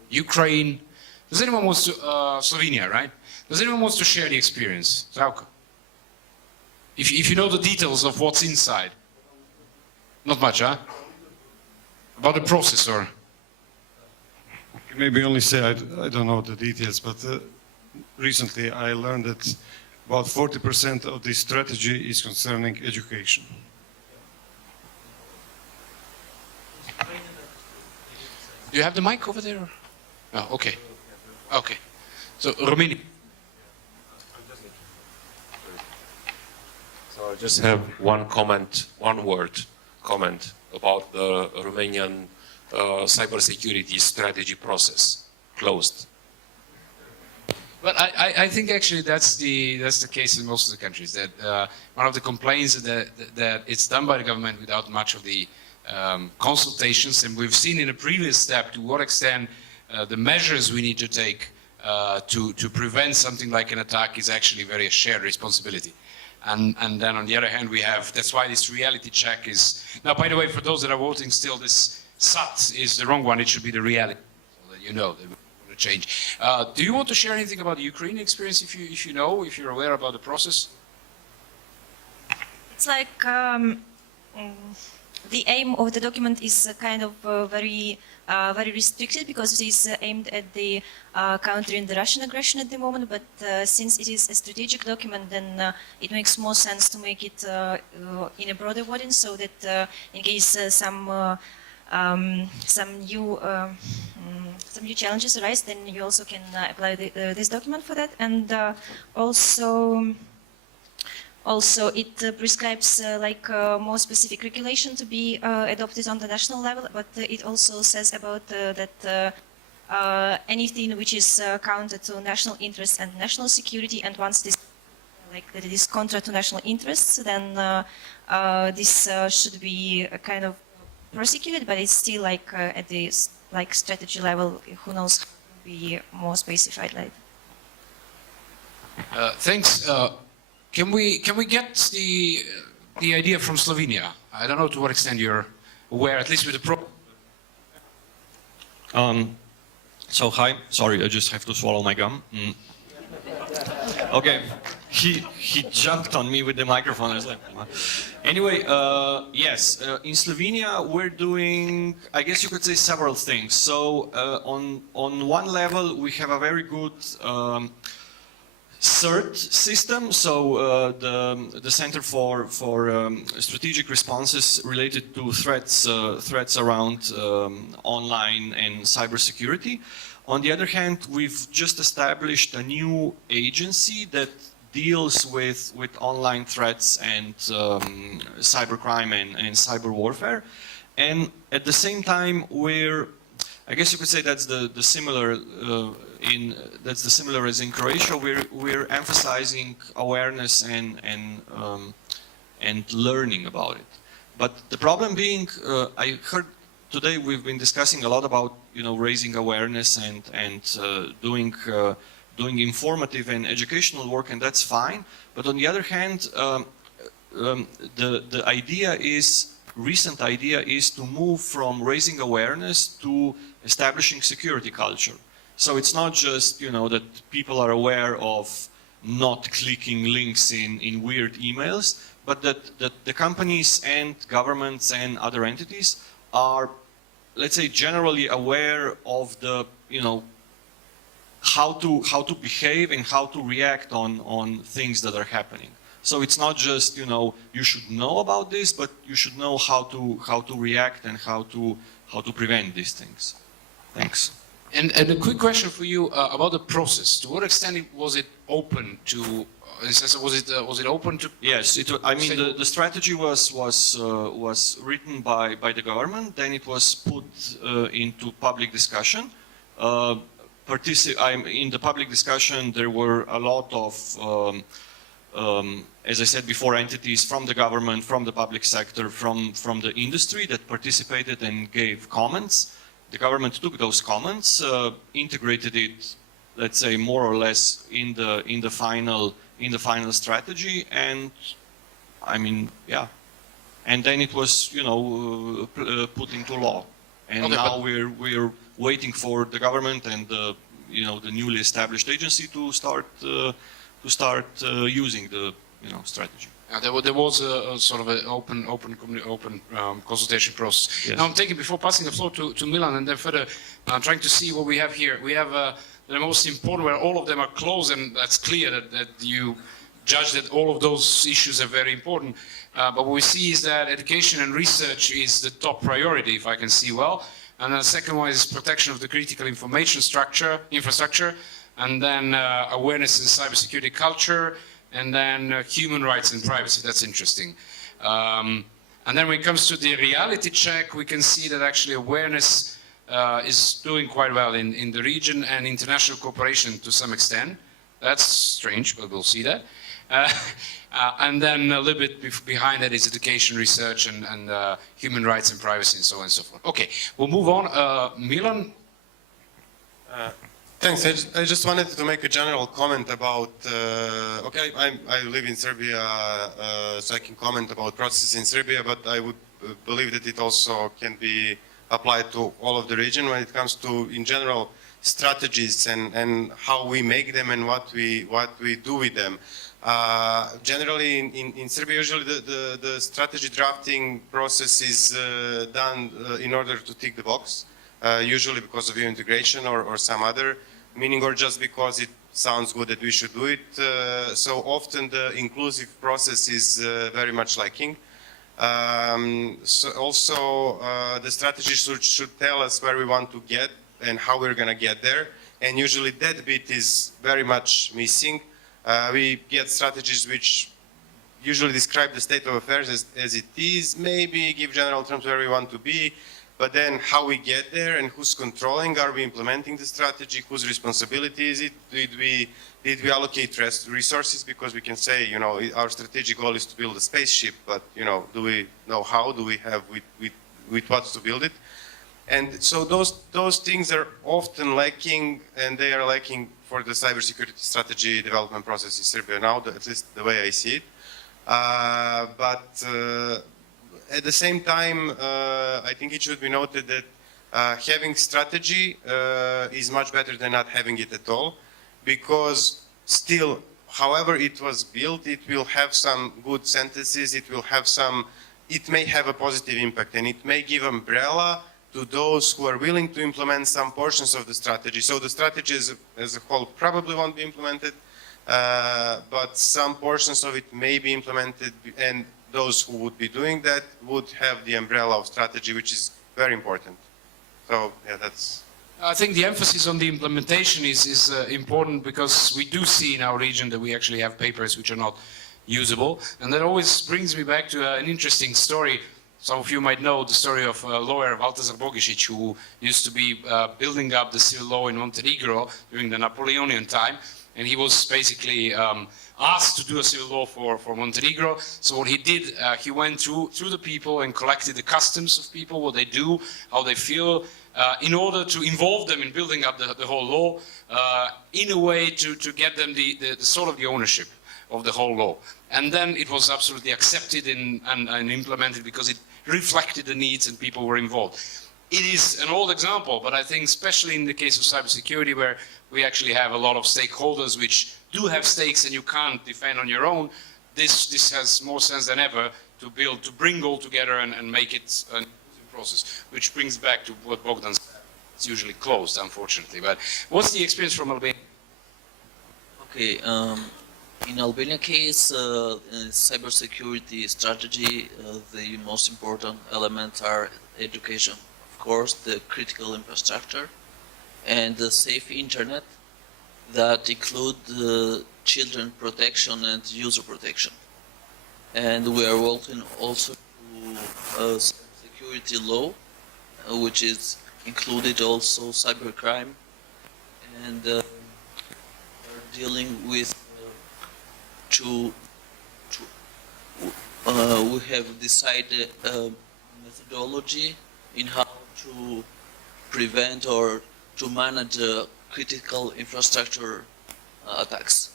Ukraine. Does anyone wants to, Slovenia, right? Does anyone wants to share the experience? Zdravko? If you know the details of what's inside. Not much, huh? About the process, or? Maybe only say I don't know the details, but recently I learned that about 40% of the strategy is concerning education. Do you have the mic over there? Oh, okay. Okay. So, Romania. So I just have one comment, one word comment about the Romanian cybersecurity strategy process. Closed. Well, I think actually that's the case in most of the countries. That one of the complaints is that it's done by the government without much of the consultations, and we've seen in a previous step to what extent the measures we need to take to prevent something like an attack is actually very a shared responsibility. And then on the other hand, we have, that's why this reality check is, now by the way, for those that are voting still, this SAT is the wrong one, it should be the reality, so that you know that we're going to change. Do you want to share anything about the Ukrainian experience, if you know, if you're aware about the process? It's like the aim of the document is kind of very restricted because it is aimed at the countering the Russian aggression at the moment. But since it is a strategic document, then it makes more sense to make it in a broader audience, so that in case some new challenges arise, then you also can apply this document for that. And also, it prescribes more specific regulation to be adopted on the national level, but it also says about that anything which is counter to national interests and national security, and once this that it is contra to national interests, then this should be kind of prosecuted, but it's still at the strategy level. Who knows? How to be more specified later. Thanks. Can we get the idea from Slovenia? I don't know to what extent you're aware, at least with the problem. So hi, sorry, I just have to swallow my gum. Okay, he jumped on me with the microphone. I was like, anyway, yes, in Slovenia we're doing, I guess you could say, several things. So on one level we have a very good CERT system, so the Center for Strategic Responses related to threats around online and cybersecurity. On the other hand, we've just established a new agency that deals with online threats and cybercrime and cyber warfare. And at the same time, I guess you could say that's the similar that's the similar as in Croatia. We're emphasizing awareness and learning about it. But the problem being, I heard today we've been discussing a lot about raising awareness and doing informative and educational work, and that's fine. But on the other hand, the idea is, recent idea is to move from raising awareness to establishing security culture. So it's not just, that people are aware of not clicking links in weird emails, but that the companies and governments and other entities are, let's say, generally aware of the, how to behave and how to react on things that are happening. So it's not just, you should know about this, but you should know how to react and how to prevent these things. Thanks. And a quick question for you about the process. To what extent was it open to? Was it open to? Yes, I mean the strategy was written by the government. Then it was put into public discussion. In the public discussion, there were a lot of, as I said before, entities from the government, from the public sector, from the industry that participated and gave comments. The government took those comments, integrated it, let's say, more or less in the final strategy, and I mean, yeah, and then it was put into law, and okay, now we're waiting for the government and the newly established agency to start using the strategy. There was a sort of an open consultation process. Yes. Now I'm taking, before passing the floor to Milan, and then further, I'm trying to see what we have here. We have the most important, where all of them are close, and that's clear that you judge that all of those issues are very important. But what we see is that education and research is the top priority, if I can see well. And the second one is protection of the critical information infrastructure, and then awareness in cybersecurity culture, and then human rights and privacy. That's interesting. And then when it comes to the reality check, we can see that actually awareness is doing quite well in the region, and international cooperation to some extent. That's strange, but we'll see that. And then a little bit behind that is education, research, and human rights and privacy, and so on and so forth. Okay, we'll move on. Milan? Thanks. I just wanted to make a general comment about, okay, I live in Serbia, so I can comment about processes in Serbia, but I would believe that it also can be applied to all of the region when it comes to, in general, strategies and how we make them and what we do with them. Generally, in Serbia, usually the strategy drafting process is done in order to tick the box, usually because of integration or some other meaning, or just because it sounds good that we should do it. So often the inclusive process is very much lacking. So also the strategy should tell us where we want to get and how we're going to get there. And usually that bit is very much missing. We get strategies which usually describe the state of affairs as it is, maybe give general terms where we want to be, but then how we get there and who's controlling, are we implementing the strategy, whose responsibility is it, did we allocate resources, because we can say, you know, our strategic goal is to build a spaceship, but, you know, do we know how, do we have with what to build it? And so those things are often lacking, and they are lacking for the cybersecurity strategy development process in Serbia now, at least the way I see it. But at the same time, I think it should be noted that having strategy is much better than not having it at all, because still, however it was built, it will have some good sentences, it may have a positive impact, and it may give umbrella to those who are willing to implement some portions of the strategy. So the strategy as a whole probably won't be implemented, but some portions of it may be implemented, and those who would be doing that would have the umbrella of strategy, which is very important. So yeah, that's... I think the emphasis on the implementation is important, because we do see in our region that we actually have papers which are not usable. And that always brings me back to an interesting story. Some of you might know the story of lawyer Valtazar Bogišić, who used to be building up the civil law in Montenegro during the Napoleonian time. And he was basically asked to do a civil law for Montenegro. So what he did, he went through the people and collected the customs of people, what they do, how they feel, in order to involve them in building up the whole law, in a way to get them the sort of the ownership of the whole law. And then it was absolutely accepted and implemented, because it reflected the needs and people were involved. It is an old example, but I think especially in the case of cybersecurity, where we actually have a lot of stakeholders which do have stakes and you can't defend on your own, this has more sense than ever to bring all together and make it an inclusive process, which brings back to what Bogdan said. It's usually closed, unfortunately. But what's the experience from Albania? Okay, in Albania case, cybersecurity strategy, the most important elements are education, of course, the critical infrastructure, and the safe internet that include children protection and user protection. And we are working also to security law, which is included also cybercrime, and we're dealing with we have decided methodology in how to prevent or to manage critical infrastructure attacks.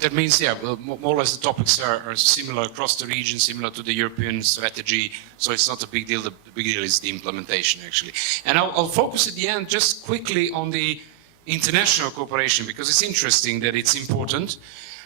That means, yeah, more or less the topics are similar across the region, similar to the European strategy, so it's not a big deal. The big deal is the implementation, actually. And I'll focus at the end just quickly on the international cooperation, because it's interesting that it's important.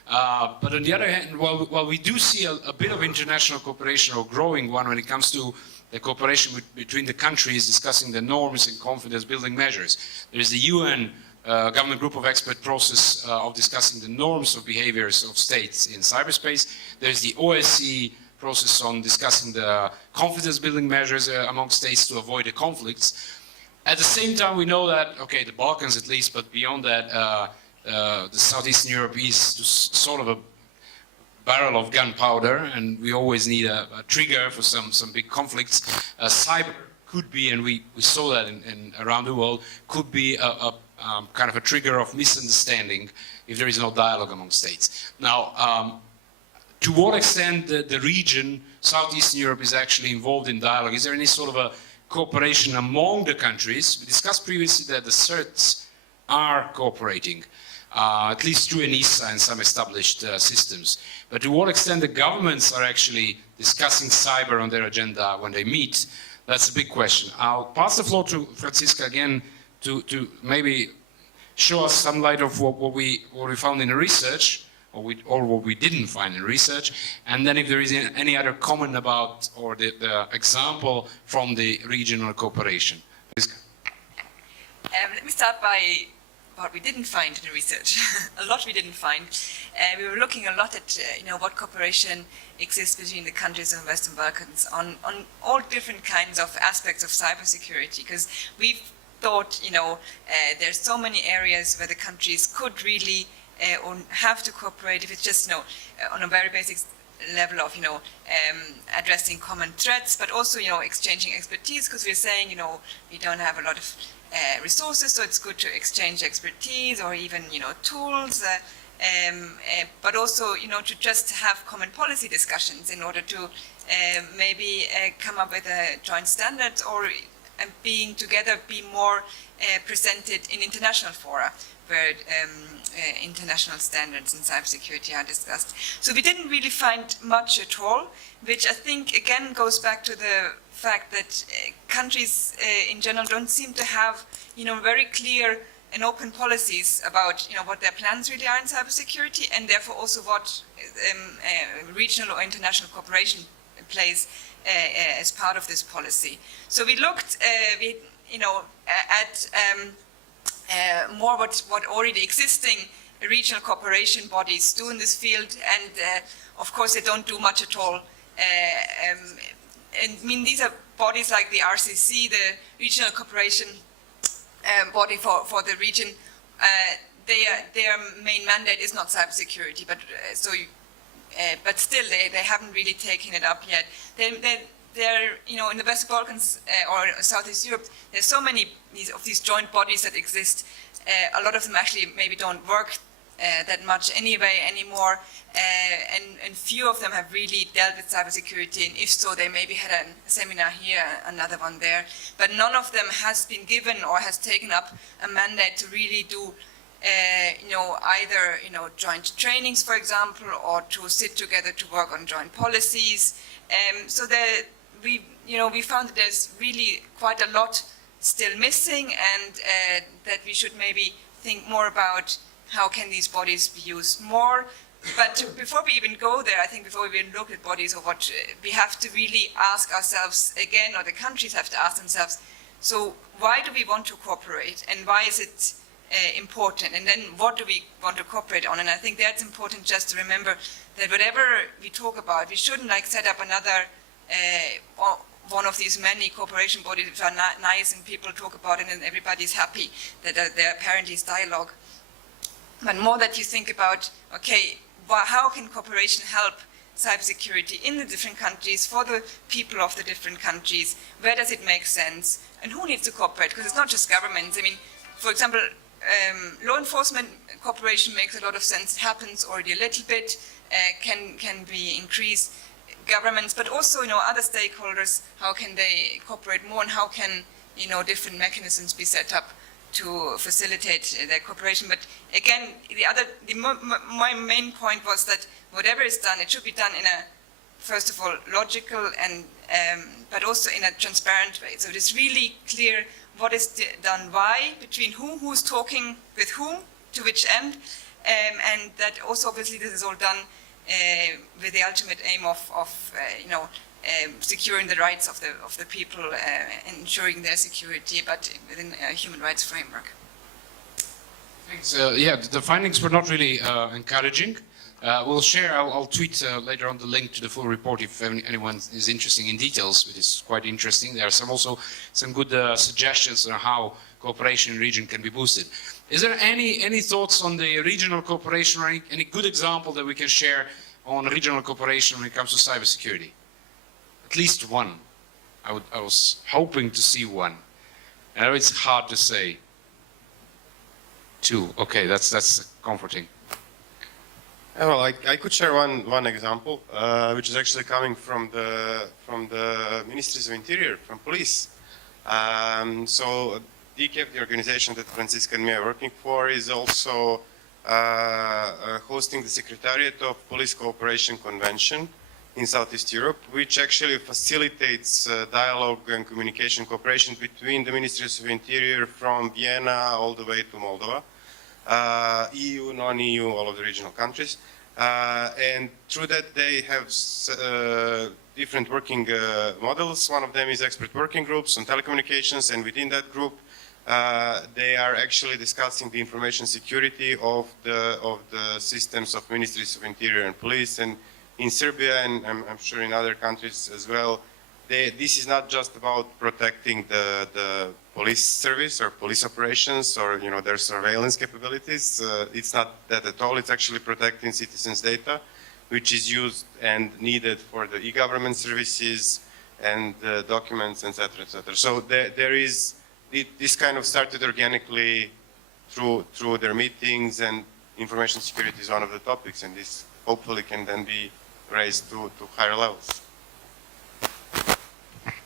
But on the other hand, while we do see a bit of international cooperation, or growing one, when it comes to the cooperation between the countries discussing the norms and confidence building measures. There is the UN government group of expert process of discussing the norms of behaviors of states in cyberspace. There's the OSCE process on discussing the confidence building measures among states to avoid the conflicts. At the same time, we know that, okay, the Balkans at least, but beyond that, the Southeastern Europe is sort of a barrel of gunpowder, and we always need a trigger for some big conflicts. Cyber could be, and we saw that around the world, could be a kind of a trigger of misunderstanding if there is no dialogue among states. Now, to what extent the region, Southeastern Europe, is actually involved in dialogue? Is there any sort of a cooperation among the countries. We discussed previously that the CERTs are cooperating, at least through ENISA and some established systems. But to what extent the governments are actually discussing cyber on their agenda when they meet, that's a big question. I'll pass the floor to Franziska again to maybe show us some light of what we found in the research, or what we didn't find in research, and then if there is any other comment about, or the example from the regional cooperation. Let me start by what we didn't find in the research. A lot we didn't find. We were looking a lot at what cooperation exists between the countries of the Western Balkans on all different kinds of aspects of cybersecurity, because we've thought, there's so many areas where the countries could really or have to cooperate if it's just, on a very basic level of, addressing common threats, but also, exchanging expertise, because we're saying, we don't have a lot of resources, so it's good to exchange expertise or even, tools, but also, to just have common policy discussions in order to maybe come up with a joint standards, or being together be more presented in international fora where international standards in cybersecurity are discussed. So we didn't really find much at all, which I think again goes back to the fact that countries in general don't seem to have, very clear and open policies about, what their plans really are in cybersecurity, and therefore also what regional or international cooperation plays as part of this policy. So we looked, at more what already existing regional cooperation bodies do in this field, and of course they don't do much at all. And I mean, these are bodies like the RCC, the Regional Cooperation Body for the region. Their main mandate is not cybersecurity, but but still they haven't really taken it up yet. They're in the West Balkans or Southeast Europe, there's so many of these joint bodies that exist. A lot of them actually maybe don't work that much anyway anymore, and few of them have really dealt with cybersecurity, and if so, they maybe had a seminar here, another one there, but none of them has been given or has taken up a mandate to really do either joint trainings, for example, or to sit together to work on joint policies. So that we found that there's really quite a lot still missing, and that we should maybe think more about how can these bodies be used more. But before we even go there, I think before we even look at bodies or what, we have to really ask ourselves again, or the countries have to ask themselves, so why do we want to cooperate, and why is it important, and then what do we want to cooperate on? And I think that's important just to remember that whatever we talk about, we shouldn't set up another one of these many cooperation bodies which are nice and people talk about it and everybody's happy that there apparently is dialogue. But more that you think about, okay, how can cooperation help cybersecurity in the different countries, for the people of the different countries? Where does it make sense? And who needs to cooperate? Because it's not just governments. I mean, for example, law enforcement cooperation makes a lot of sense. It happens already a little bit, can be increased. Governments, but also other stakeholders, how can they cooperate more, and how can different mechanisms be set up to facilitate their cooperation? But again, my main point was that whatever is done, it should be done in a, first of all, logical and but also in a transparent way. So it is really clear what is done, why, between who's talking with whom, to which end, and that also obviously this is all done with the ultimate aim of securing the rights of the people, ensuring their security, but within a human rights framework. Thanks. Yeah, the findings were not really encouraging. We'll share. I'll tweet later on the link to the full report if anyone is interested in details. It is quite interesting. There are also some good suggestions on how cooperation in the region can be boosted. Is there any thoughts on the regional cooperation, or any good example that we can share on regional cooperation when it comes to cybersecurity? At least one. I was hoping to see one. I know it's hard to say. Two. Okay, that's comforting. Well, I could share one example, which is actually coming from the Ministries of Interior, from police. So DCAP, the organization that Francisca and me are working for, is also hosting the Secretariat of Police Cooperation Convention in Southeast Europe, which actually facilitates dialogue and communication cooperation between the Ministries of Interior from Vienna all the way to Moldova, EU, non-EU, all of the regional countries. And through that they have different working models. One of them is expert working groups on telecommunications, and within that group they are actually discussing the information security of the systems of Ministries of Interior and Police. And in Serbia, and I'm sure in other countries as well, this is not just about protecting the police service or police operations or their surveillance capabilities. It's not that at all. It's actually protecting citizens' data, which is used and needed for the e-government services and documents, etc., etc. So there is this kind of started organically through their meetings, and information security is one of the topics, and this hopefully can then be raised to higher levels.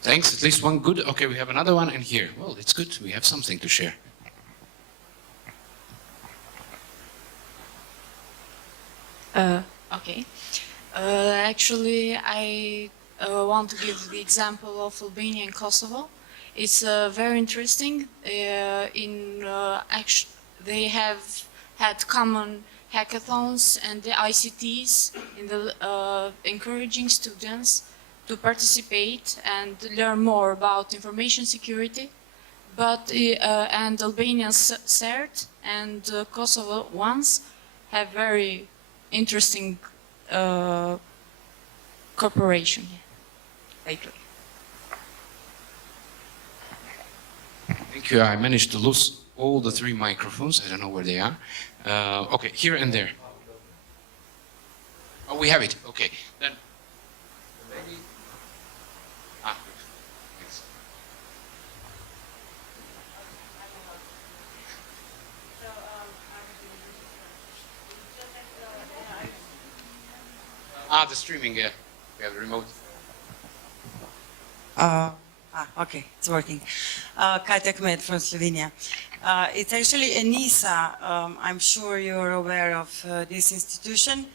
Thanks. At least one good. Okay, we have another one in here. Well, it's good. We have something to share. Okay. Actually, I want to give the example of Albania and Kosovo. It's very interesting. They have had common hackathons and the ICTs in the encouraging students to participate and learn more about information security. But and Albania's CERT and Kosovo ones have very interesting cooperation lately. Thank you. I managed to lose all the three microphones. I don't know where they are. Okay, here and there. Oh, we have it. Okay, then. Maybe. Ah, good. Thanks. The streaming. Yeah, we have the remote. Okay, it's working. Katja Kmet from Slovenia. It's actually ENISA. I'm sure you're aware of this institution.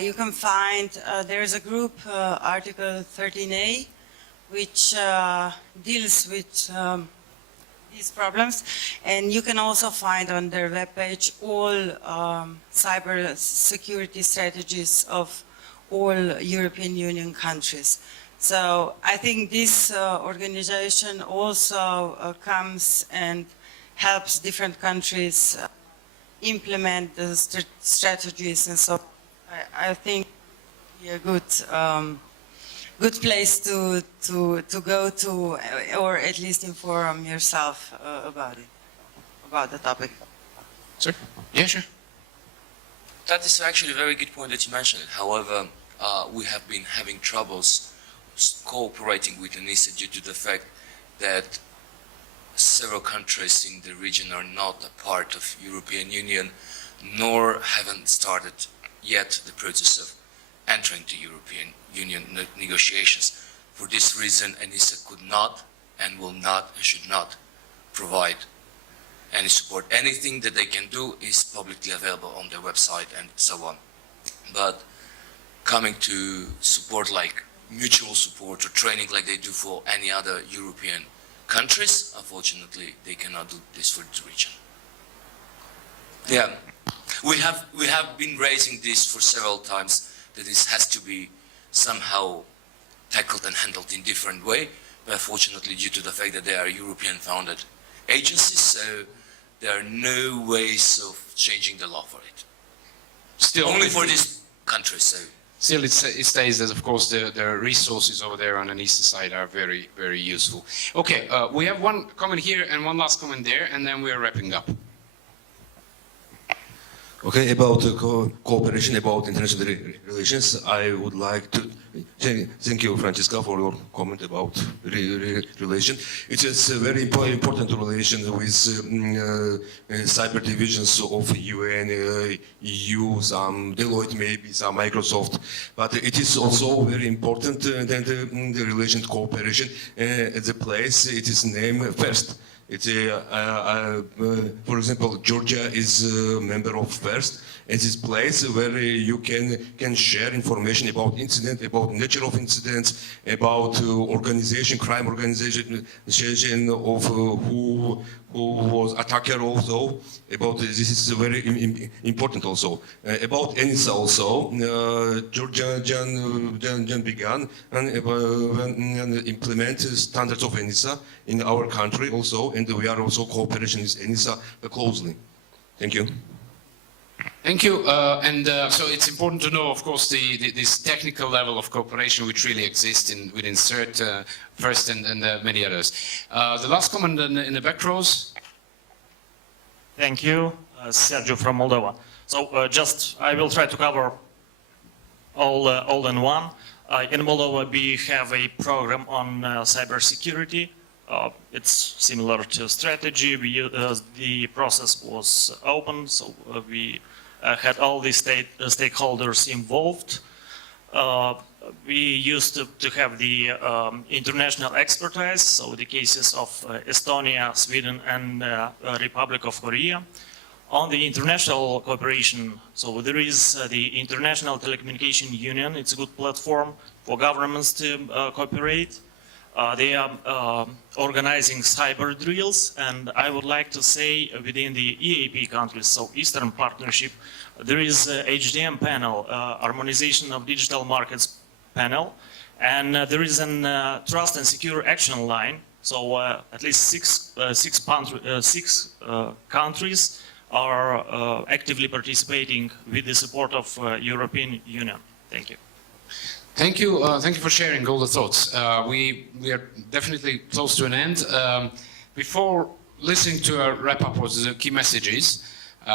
You can find, there's a group, Article 13A, which deals with these problems. And you can also find on their webpage all cyber security strategies of all European Union countries. So I think this organization also comes and helps different countries implement the strategies, and so I think a good place to go to, or at least inform yourself about it, about the topic. Sir? Yeah, sure. That is actually a very good point that you mentioned. However, we have been having troubles cooperating with ENISA due to the fact that several countries in the region are not a part of European Union, nor haven't started yet the process of entering to European Union negotiations. For this reason, ENISA could not and will not and should not provide any support. Anything that they can do is publicly available on their website and so on. But coming to support like mutual support or training like they do for any other European countries, unfortunately, they cannot do this for the region. Yeah, we have been raising this for several times, that this has to be somehow tackled and handled in different way, but unfortunately due to the fact that they are European-founded agencies, so there are no ways of changing the law for it. Still, only for this country, so. Still, it stays that, of course, the resources over there on the east side are very, very useful. Okay, we have one comment here and one last comment there, and then we are wrapping up. Okay, about cooperation, about international relations, I would like to thank you, Francesca, for your comment about relation. It is a very important relation with cyber divisions of UN, EU, some Deloitte, maybe some Microsoft. But it is also very important that the relation cooperation at the place it is named first. It's for example, Georgia is a member of FIRST. It is a place where you can share information about incident, about nature of incidents, about organization, crime organization of who was attacker also. About this is very important also. About ENISA also, Georgia began and implement standards of ENISA in our country also, and we are also cooperation with ENISA closely. Thank you. Thank you. So it's important to know, of course, this technical level of cooperation which really exists within CERT, FIRST, and many others. The last comment in the back rows. Thank you, Sergio from Moldova. So I will try to cover all in one. In Moldova, we have a program on cybersecurity. It's similar to strategy. The process was open, so we had all the stakeholders involved. We used to have the international expertise, so the cases of Estonia, Sweden, and Republic of Korea. On the international cooperation, so there is the International Telecommunication Union. It's a good platform for governments to cooperate. They are organizing cyber drills, and I would like to say within the EAP countries, so Eastern Partnership, there is a HDM panel, Harmonization of Digital Markets panel, and there is a Trust and Secure Action Line. So at least six countries are actively participating with the support of European Union. Thank you. Thank you for sharing all the thoughts. We are definitely close to an end. Before listening to a wrap-up of the key messages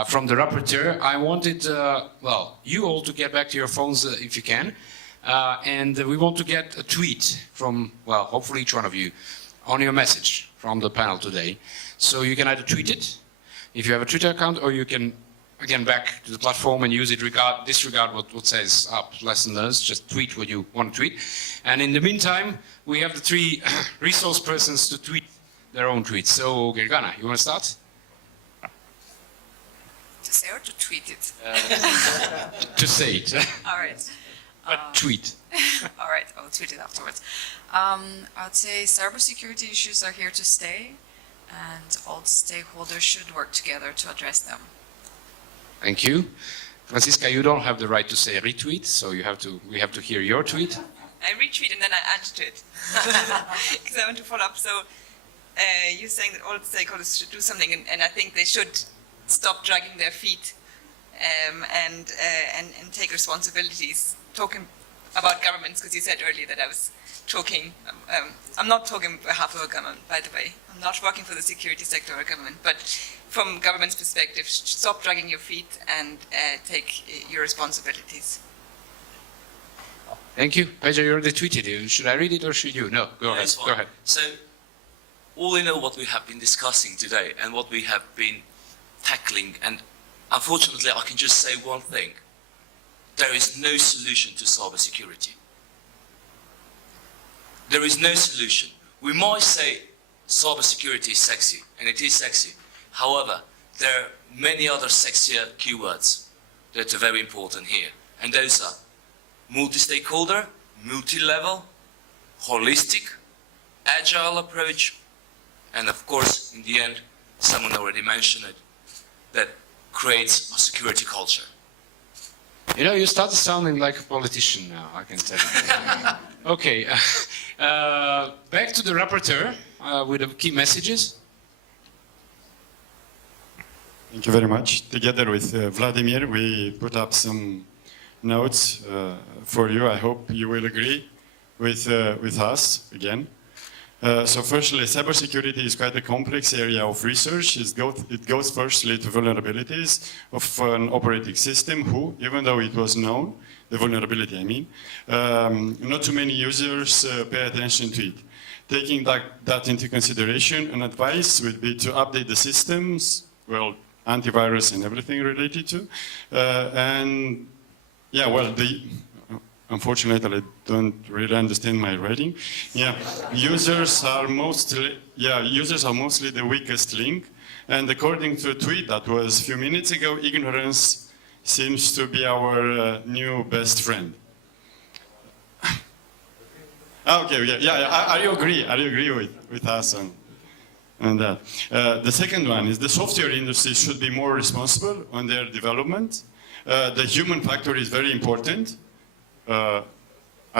from the rapporteur, I wanted, you all to get back to your phones if you can. And we want to get a tweet from, hopefully each one of you, on your message from the panel today. So you can either tweet it, if you have a Twitter account, or you can, again, back to the platform and use it, disregard what says up, lesson learned, just tweet what you want to tweet. And in the meantime, we have the three resource persons to tweet their own tweets. So, Gergana, you want to start? To say or to tweet it? To say it. All right. But tweet. All right, I'll tweet it afterwards. I'd say cybersecurity issues are here to stay, and all stakeholders should work together to address them. Thank you. Francisca, you don't have the right to say retweet, so we have to hear your tweet. I retweet and then I add to it, because I want to follow up. So you're saying that all stakeholders should do something, and I think they should stop dragging their feet and take responsibilities. Talking about governments, because you said earlier that I was talking, I'm not talking on behalf of a government, by the way. I'm not working for the security sector or government, but from government's perspective, stop dragging your feet and take your responsibilities. Thank you. Peja, you already tweeted it. Should I read it or should you? No, go ahead. Go ahead. So, all in all, what we have been discussing today and what we have been tackling, and unfortunately, I can just say one thing. There is no solution to cybersecurity. There is no solution. We might say cybersecurity is sexy, and it is sexy. However, there are many other sexier keywords that are very important here. And those are multi-stakeholder, multi-level, holistic, agile approach, and of course, in the end, someone already mentioned it, that creates a security culture. You know, you started sounding like a politician now, I can tell you. Okay, back to the rapporteur with the key messages. Thank you very much. Together with Vladimir, we put up some notes for you. I hope you will agree with us again. So firstly, cybersecurity is quite a complex area of research. It goes firstly to vulnerabilities of an operating system who, even though it was known, the vulnerability I mean, not too many users pay attention to it. Taking that into consideration, an advice would be to update the systems, well, antivirus and everything related to, and yeah, well, unfortunately, I don't really understand my writing. Yeah, users are mostly the weakest link. And according to a tweet that was a few minutes ago, ignorance seems to be our new best friend. Okay, yeah. Are you agree with us on that? The second one is the software industry should be more responsible on their development. The human factor is very important. Are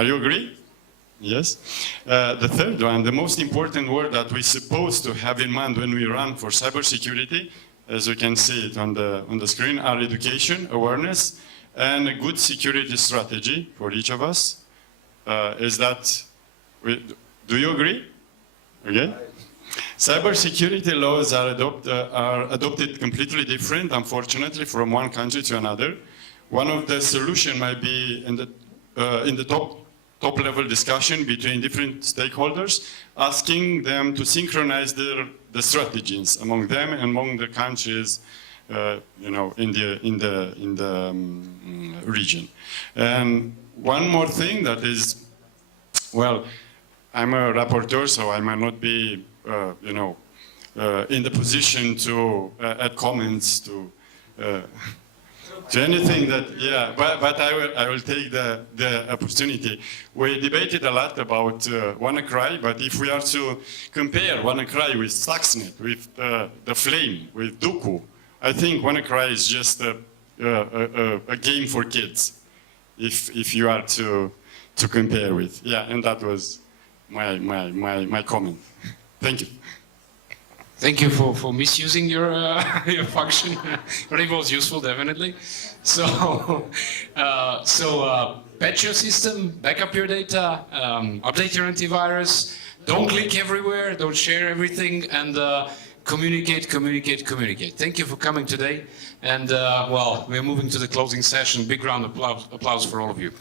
you agree? Yes. The third one, the most important word that we're supposed to have in mind when we run for cybersecurity, as you can see it on the screen, are education, awareness, and a good security strategy for each of us. Do you agree? Okay. Cybersecurity laws are adopted completely different, unfortunately, from one country to another. One of the solutions might be in the top level discussion between different stakeholders, asking them to synchronize the strategies among them and among the countries, in the region. And one more thing that is, well, I'm a rapporteur, so I might not be, in the position to add comments to anything that, yeah, but I will take the opportunity. We debated a lot about WannaCry, but if we are to compare WannaCry with Stuxnet, with the Flame, with Duku, I think WannaCry is just a game for kids, if you are to compare with. Yeah, and that was my comment. Thank you. Thank you for misusing your your function, but it was useful, definitely. So, patch your system, back up your data, update your antivirus, don't click everywhere, don't share everything, and communicate. Thank you for coming today, and well, we're moving to the closing session. Big round of applause for all of you.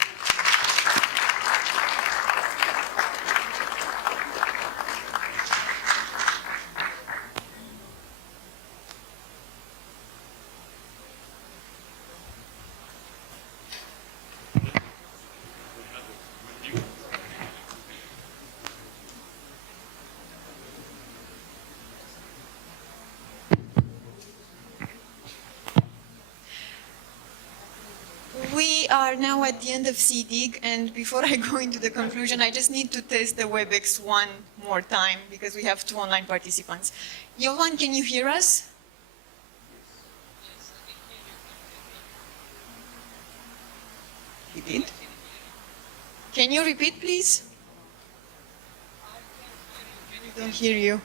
We are now at the end of SEEDIG, and before I go into the conclusion, I just need to test the WebEx one more time because we have 2 online participants. Johan, can you hear us? He did. Can you repeat, please? I don't hear you.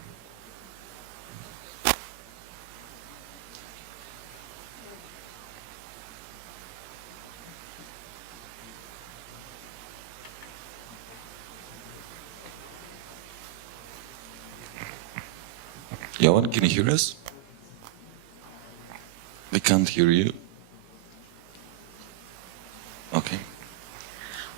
Johan, can you hear us? We can't hear you. Okay.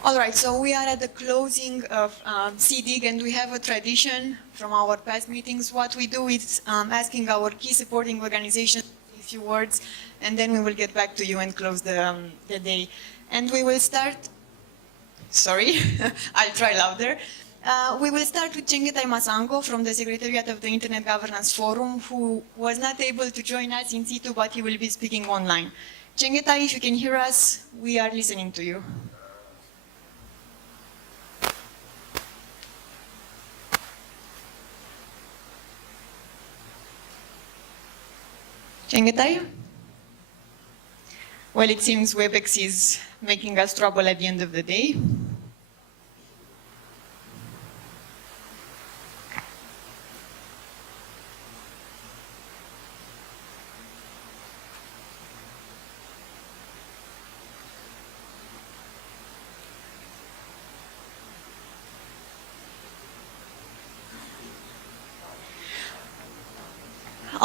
All right, so we are at the closing of SEEDIG, and we have a tradition from our past meetings. What we do is asking our key supporting organizations a few words, and then we will get back to you and close the day. And we will start, sorry, I'll try louder. We will start with Chengetai Masango from the Secretariat of the Internet Governance Forum, who was not able to join us in situ, but he will be speaking online. Chengetai, if you can hear us, we are listening to you. Chengetai? Well, it seems WebEx is making us trouble at the end of the day.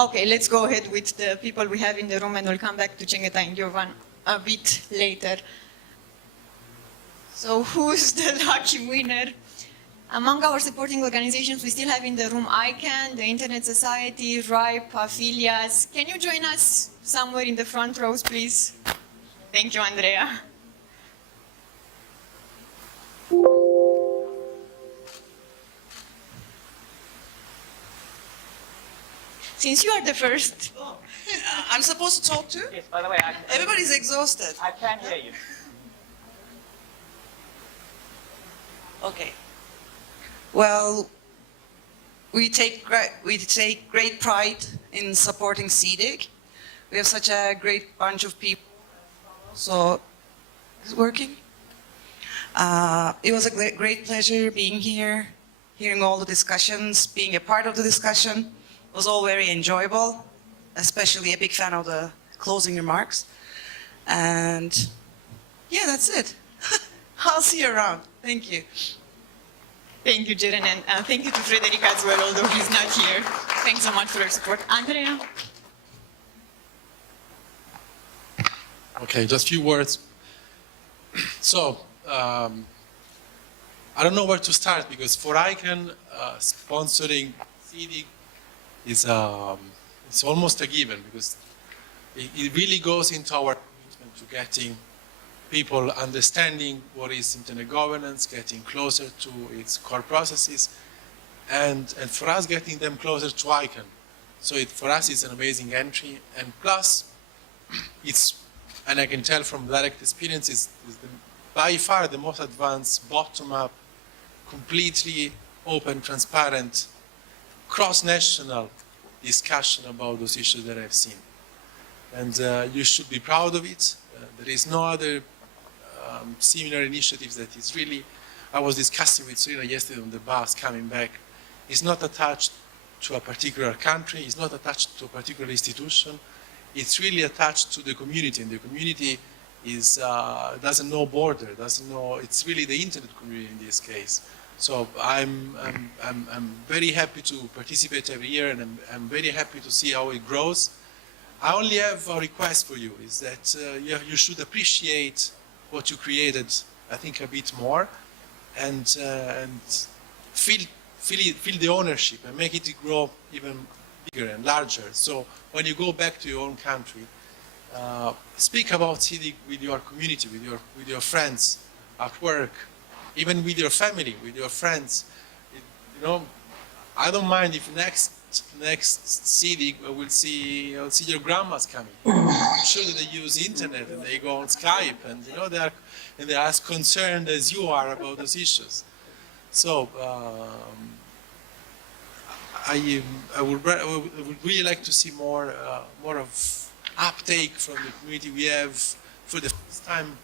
Okay, let's go ahead with the people we have in the room and we'll come back to Cengeta and Jovan a bit later. So who's the lucky winner? Among our supporting organizations, we still have in the room ICANN, the Internet Society, RIPE, Affiliates. Can you join us somewhere in the front rows, please? Thank you, Andrea. Since you are the first. I'm supposed to talk too? Yes, by the way, everybody's exhausted. I can't hear you. Okay. Well, we take great pride in supporting SEEDIG. We have such a great bunch of people. So, is it working? It was a great pleasure being here, hearing all the discussions, being a part of the discussion. It was all very enjoyable, especially a big fan of the closing remarks. And yeah, that's it. I'll see you around. Thank you. Thank you, Jeren, and thank you to Frederica as well, although he's not here. Thanks so much for your support. Andrea? Okay, just a few words. So, I don't know where to start because for ICANN, sponsoring SEEDIG is it's almost a given because it really goes into our commitment to getting people understanding what is internet governance, getting closer to its core processes, and for us getting them closer to ICANN. So for us it's an amazing entry, and plus it's, and I can tell from direct experience, is by far the most advanced bottom-up, completely open, transparent, cross-national discussion about those issues that I've seen. And you should be proud of it. There is no other similar initiatives that is really, I was discussing with Serena yesterday on the bus coming back, it's not attached to a particular country, it's not attached to a particular institution, it's really attached to the community, and the community is, doesn't know border, doesn't know, it's really the internet community in this case. So I'm very happy to participate every year, and I'm very happy to see how it grows. I only have a request for you, is that you should appreciate what you created, I think, a bit more, and feel the ownership and make it grow even bigger and larger. So when you go back to your own country, speak about SEEDIG with your community, with your friends at work, even with your family, with your friends. You know, I don't mind if next SEEDIG we'll see your grandmas coming. I'm sure that they use internet and they go on Skype, and you know they're as concerned as you are about those issues. So I would really like to see more of uptake from the community. We have, for the first time,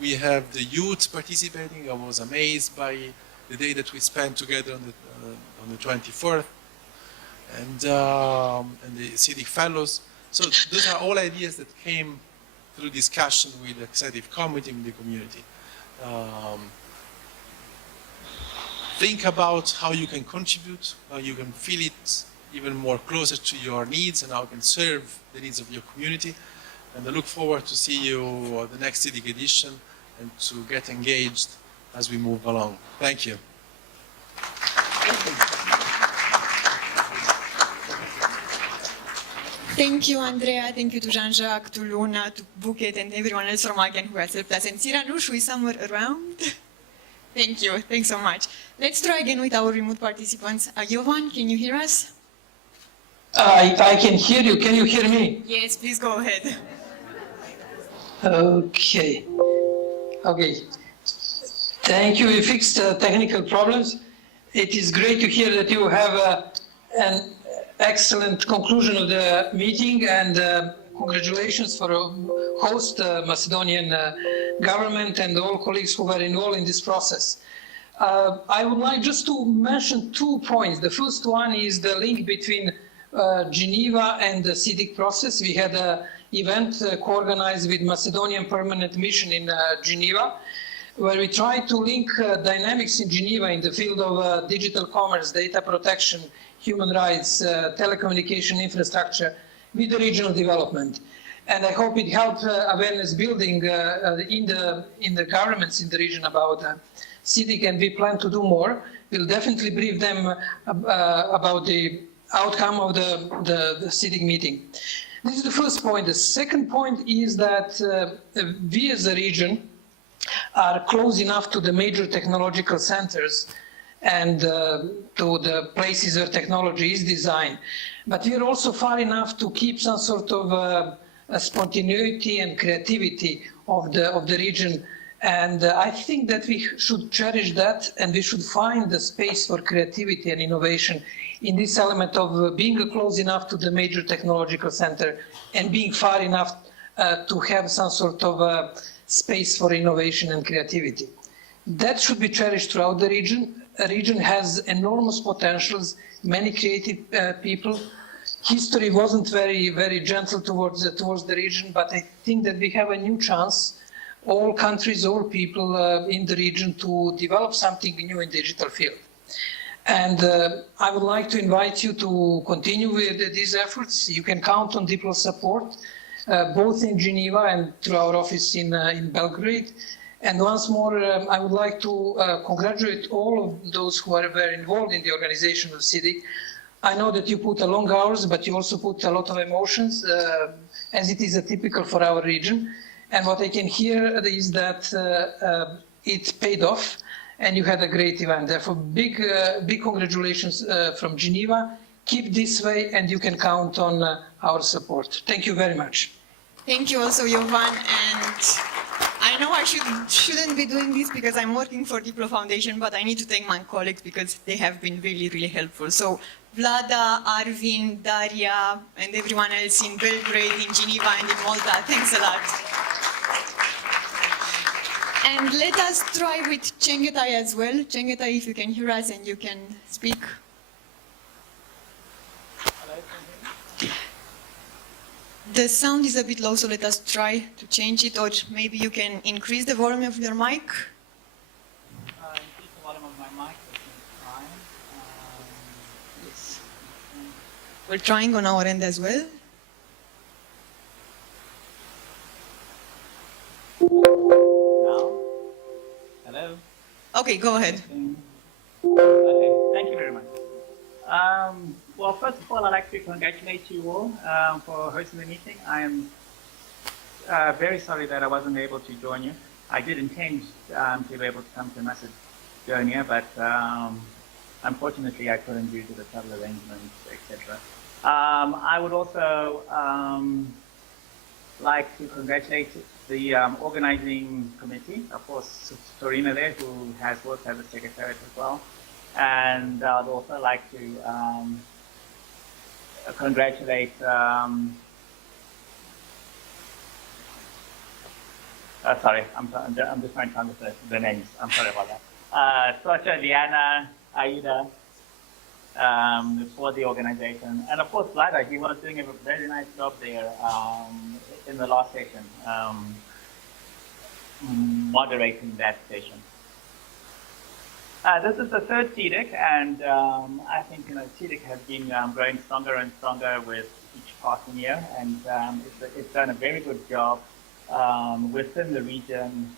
we have the youth participating. I was amazed by the day that we spent together on the 24th. And the SEEDIG fellows. So those are all ideas that came through discussion with the executive committee and the community. Think about how you can contribute, how you can feel it even more closer to your needs, and how you can serve the needs of your community. And I look forward to see you at the next SEEDIG edition and to get engaged as we move along. Thank you. Thank you, Andrea. Thank you to Jean-Jacques, to Luna, to Buket, and everyone else from ICANN who has helped us. And Siranush, who is somewhere around. Thank you. Thanks so much. Let's try again with our remote participants. Jovan, can you hear us? I can hear you. Can you hear me? Yes, please go ahead. Okay. Okay. Thank you. We fixed technical problems. It is great to hear that you have an excellent conclusion of the meeting, and congratulations for host Macedonian government and all colleagues who were involved in this process. I would like just to mention 2 points. The first one is the link between Geneva and the SEEDIG process. We had an event co-organized with Macedonian Permanent Mission in Geneva, where we tried to link dynamics in Geneva in the field of digital commerce, data protection, human rights, telecommunication infrastructure with the regional development. And I hope it helped awareness building in the governments in the region about SEEDIG, and we plan to do more. We'll definitely brief them about the outcome of the SEEDIG meeting. This is the first point. The second point is that we as a region are close enough to the major technological centers and to the places where technology is designed. But we are also far enough to keep some sort of a spontaneity and creativity of the region. And I think that we should cherish that, and we should find the space for creativity and innovation in this element of being close enough to the major technological center and being far enough to have some sort of space for innovation and creativity. That should be cherished throughout the region. A region has enormous potentials, many creative people. History wasn't very gentle towards the region, but I think that we have a new chance, all countries, all people in the region, to develop something new in the digital field. And I would like to invite you to continue with these efforts. You can count on Diplo support, both in Geneva and through our office in Belgrade. And once more, I would like to congratulate all of those who were involved in the organization of SEEDIG. I know that you put long hours, but you also put a lot of emotions, as it is typical for our region. And what I can hear is that it paid off, and you had a great event. Therefore, big congratulations from Geneva. Keep this way, and you can count on our support. Thank you very much. Thank you also, Jovan. And I know I shouldn't be doing this because I'm working for Diplo Foundation, but I need to thank my colleagues because they have been really helpful. So Vlada, Arvin, Daria, and everyone else in Belgrade, in Geneva, and in Malta, thanks a lot. And let us try with Chengetai as well. Chengetai, if you can hear us and you can speak. The sound is a bit low, so let us try to change it, or maybe you can increase the volume of your mic. Increase the volume of my mic, fine. Yes. We're trying on our end as well. Now? Hello? Okay, go ahead. Okay, thank you very much. Well, first of all, I'd like to congratulate you all for hosting the meeting. I am very sorry that I wasn't able to join you. I did intend to be able to come to Macedonia, but unfortunately I couldn't due to the travel arrangements, etc. I would also like to congratulate the organizing committee, of course, Torina there, who has worked as a secretary as well. And I'd also like to congratulate sorry, I'm just trying to understand the names. I'm sorry about that. Sasha, Diana, Aida, for the organization, and of course Vlada. He was doing a very nice job there in the last session, moderating that session. This is the third SEEDIG, and I think SEEDIG has been growing stronger and stronger with each passing year, and it's done a very good job within the region,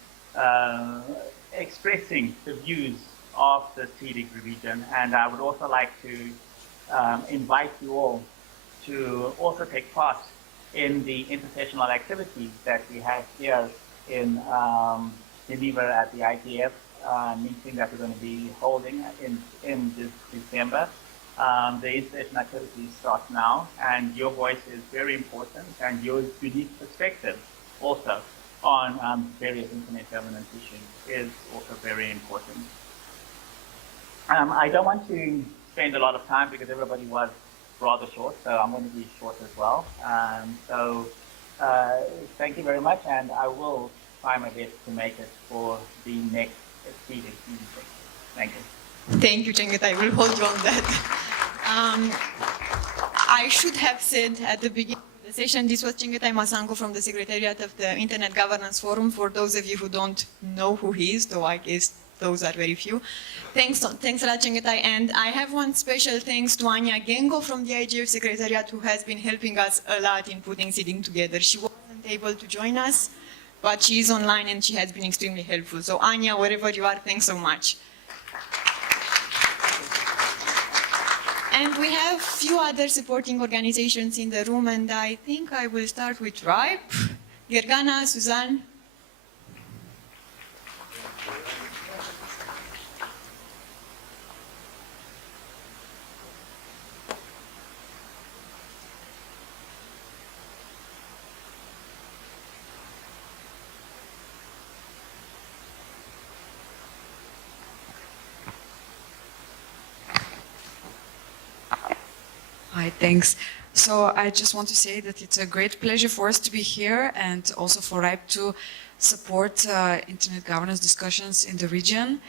expressing the views of the SEEDIG region. And I would also like to invite you all to also take part in the intersessional activities that we have here in Geneva at the ITF. Meeting that we're going to be holding in this December. The in-session activities start now, and your voice is very important, and your unique perspective also on various internet governance issues is also very important. I don't want to spend a lot of time because everybody was rather short, so I'm going to be short as well. Thank you very much, and I will try my best to make it for the next SEEDIG meeting. Thank you. Thank you, Chengetai. We'll hold you on that. I should have said at the beginning of the session, this was Chengetai Masango from the Secretariat of the Internet Governance Forum. For those of you who don't know who he is, though I guess those are very few. Thanks a lot, Chengetai. And I have one special thanks to Anya Gengo from the IGF Secretariat, who has been helping us a lot in putting SEEDIG together. She wasn't able to join us, but she is online and she has been extremely helpful. So Anya, wherever you are, thanks so much. And we have few other supporting organizations in the room, and I think I will start with RIPE. Gergana, Suzanne. Hi, thanks. So I just want to say that it's a great pleasure for us to be here and also for RIPE to support internet governance discussions in the region.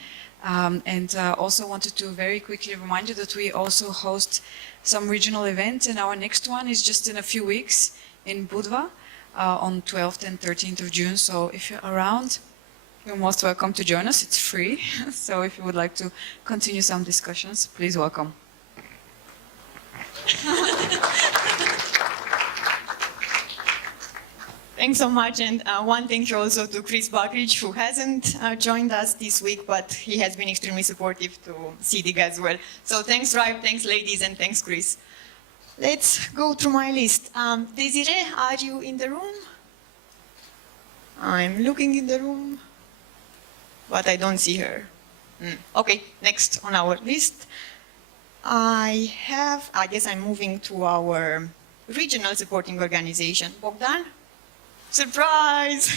And also wanted to very quickly remind you that we also host some regional events, and our next one is just in a few weeks in Budva on 12th and 13th of June. So if you're around, you're most welcome to join us. It's free. So if you would like to continue some discussions, please welcome. Thanks so much, and one thank you also to Chris Buckridge, who hasn't joined us this week, but he has been extremely supportive to SEEDIG as well. So thanks RIPE, thanks ladies, and thanks Chris. Let's go through my list. Desiree, are you in the room? I'm looking in the room, but I don't see her. Okay, next on our list. I guess I'm moving to our regional supporting organization. Bogdan? Surprise!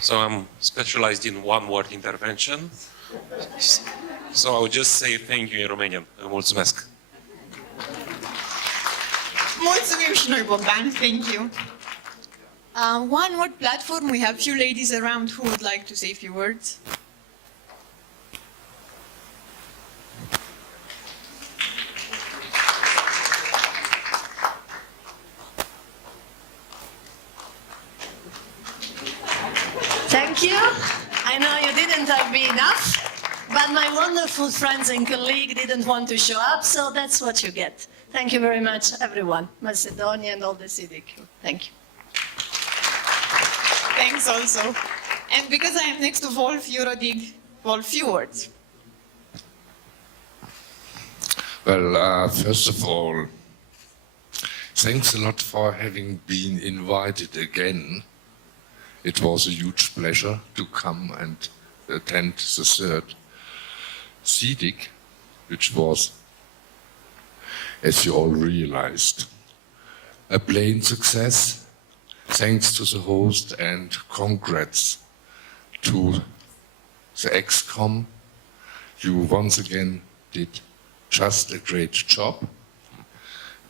So I'm specialized in one-word intervention. So I would just say thank you in Romanian. Mulțumesc. Mulțumim și noi, Bogdan. Thank you. One word platform, we have few ladies around who would like to say a few words. Thank you. I know you didn't have me enough, but my wonderful friends and colleagues didn't want to show up, so that's what you get. Thank you very much, everyone, Macedonia and all the SEEDIG. Thank you. Thanks also. And because I am next to Wolf, Eurodig, Wolf, few words. Well, first of all, thanks a lot for having been invited again. It was a huge pleasure to come and attend the third SEEDIG, which was, as you all realized, a plain success. Thanks to the host and congrats to the ExCom. You once again did just a great job.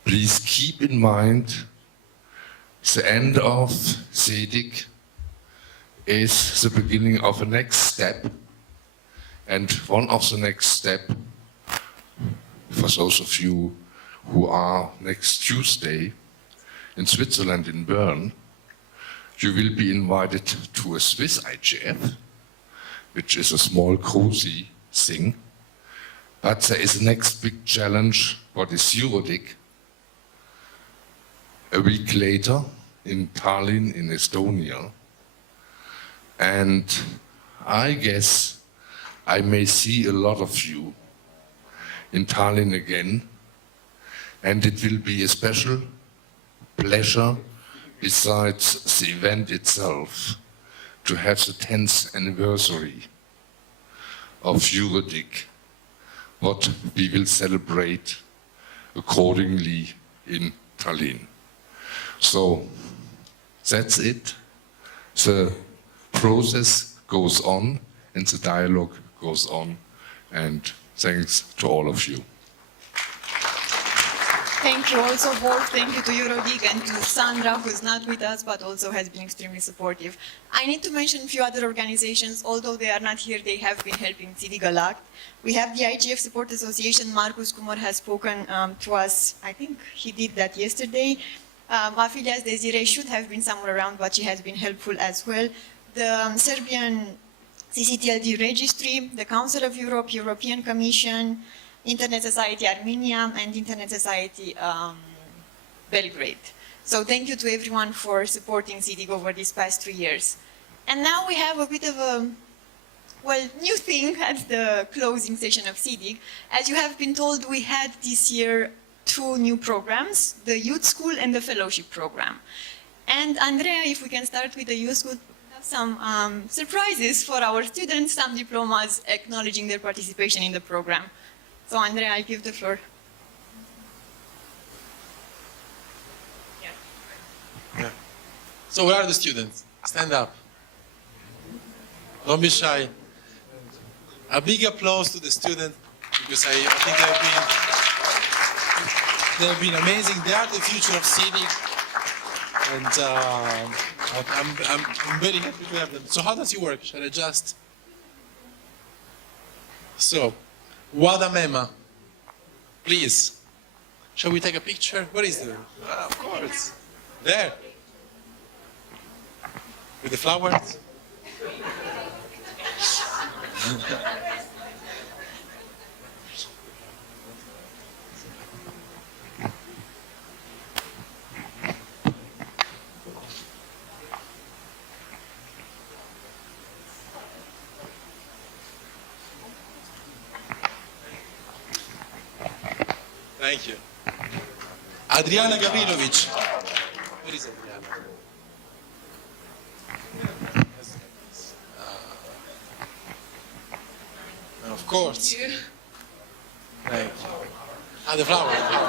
Please keep in mind the end of SEEDIG is the beginning of a next step, and one of the next step, for those of you who are next Tuesday in Switzerland, in Bern, you will be invited to a Swiss IGF, which is a small cozy thing, but there is a next big challenge, what is SEEDIG, a week later in Tallinn in Estonia. And I guess I may see a lot of you in Tallinn again, and it will be a special pleasure, besides the event itself, to have the 10th anniversary of SEEDIG, what we will celebrate accordingly in Tallinn. So that's it. The process goes on and the dialogue goes on, and thanks to all of you. Thank you also, Wolf. Thank you to Eurogeek and to Sandra, who's not with us, but also has been extremely supportive. I need to mention a few other organizations. Although they are not here, they have been helping SEEDIG a lot. We have the IGF Support Association. Marcus Kumar has spoken to us. I think he did that yesterday. Afilias Desiree should have been somewhere around, but she has been helpful as well. The Serbian CCTLD Registry, the Council of Europe, European Commission, Internet Society Armenia, and Internet Society Belgrade. So thank you to everyone for supporting SEEDIG over these past 3 years. And now we have a bit of a, well, new thing at the closing session of SEEDIG. As you have been told, we had this year 2 new programs, the Youth School and the Fellowship Program. And Andrea, if we can start with the Youth School, have some surprises for our students, some diplomas acknowledging their participation in the program. So Andrea, I give the floor. Yeah. So where are the students? Stand up. Don't be shy. A big applause to the students because I think they've been amazing. They are the future of SEEDIG, and I'm very happy to have them. So how does it work? Shall I just? So, Wada Mema, please. Shall we take a picture? What is there? Of course. There. With the flowers. Thank you. Adriana Gavrilovic. Where is Adriana? Of course. Thank you. Ah, the flower. The flower.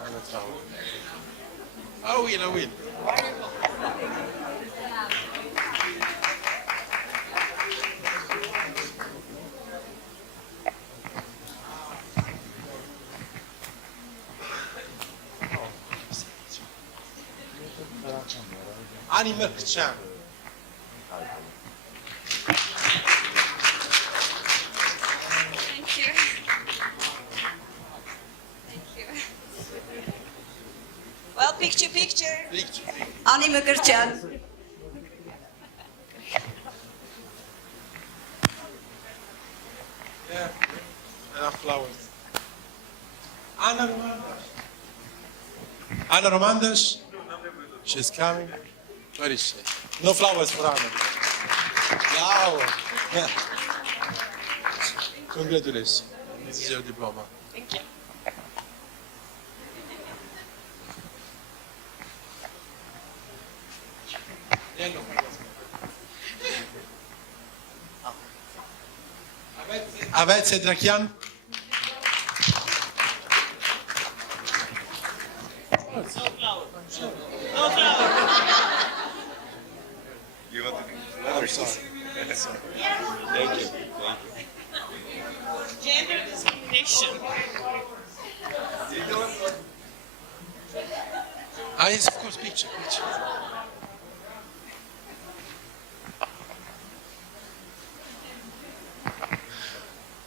Ah, the flower. I will, I will. Ani Mrkcan. Thank you. Thank you. Well, picture. Picture. Ani Mrkcan. Yeah, enough flowers. Anna Romandas. Anna Romandas. She's coming. Where is she? No flowers for Anna. Flower. Yeah. Congratulations. This is your diploma. Thank you. Avet Sedrakian. No flower. You want I'm sorry. Thank you. Gender discrimination. Ah, yes, of course, picture.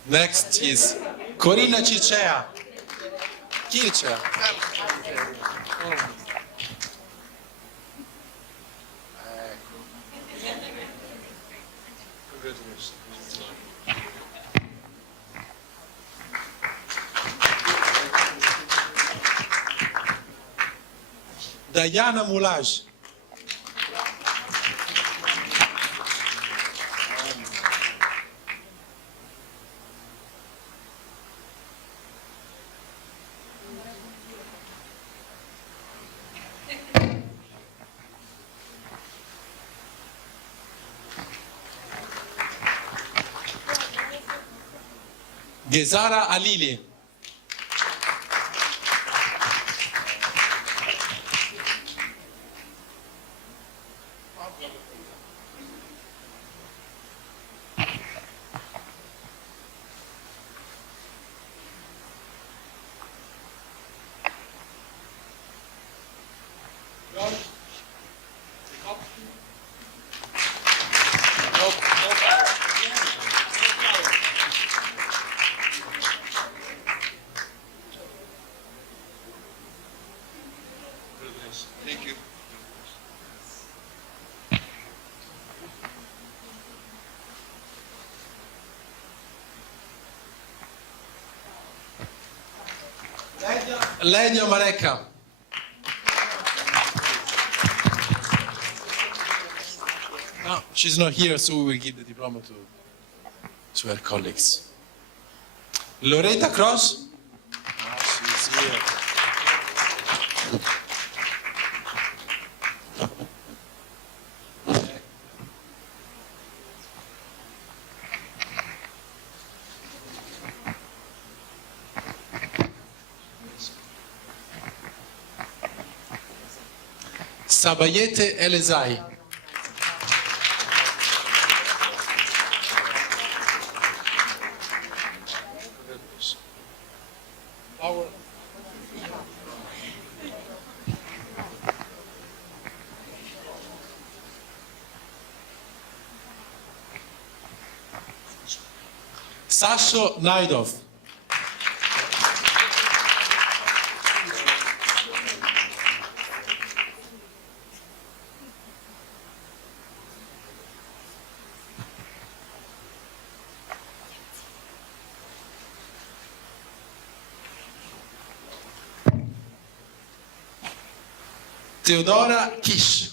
Next is Corina Circea. Circea. Congratulations. Diana Mulaj. Gezara Alili. Lady Mareka. No, she's not here, so we will give the diploma to her colleagues. Loretta Cross. She's here. Sabayete Elezai. Sasho Naidov. Theodora Kish.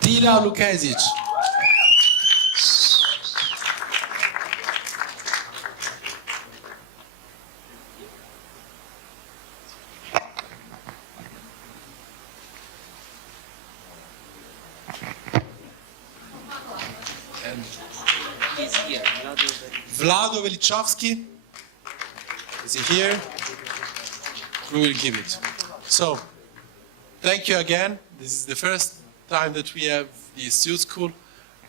Tira Lukezic. He's here. Vlado Velichovsky. Is he here? We will give it. So, thank you again. This is the first time that we have the SEEDIG school.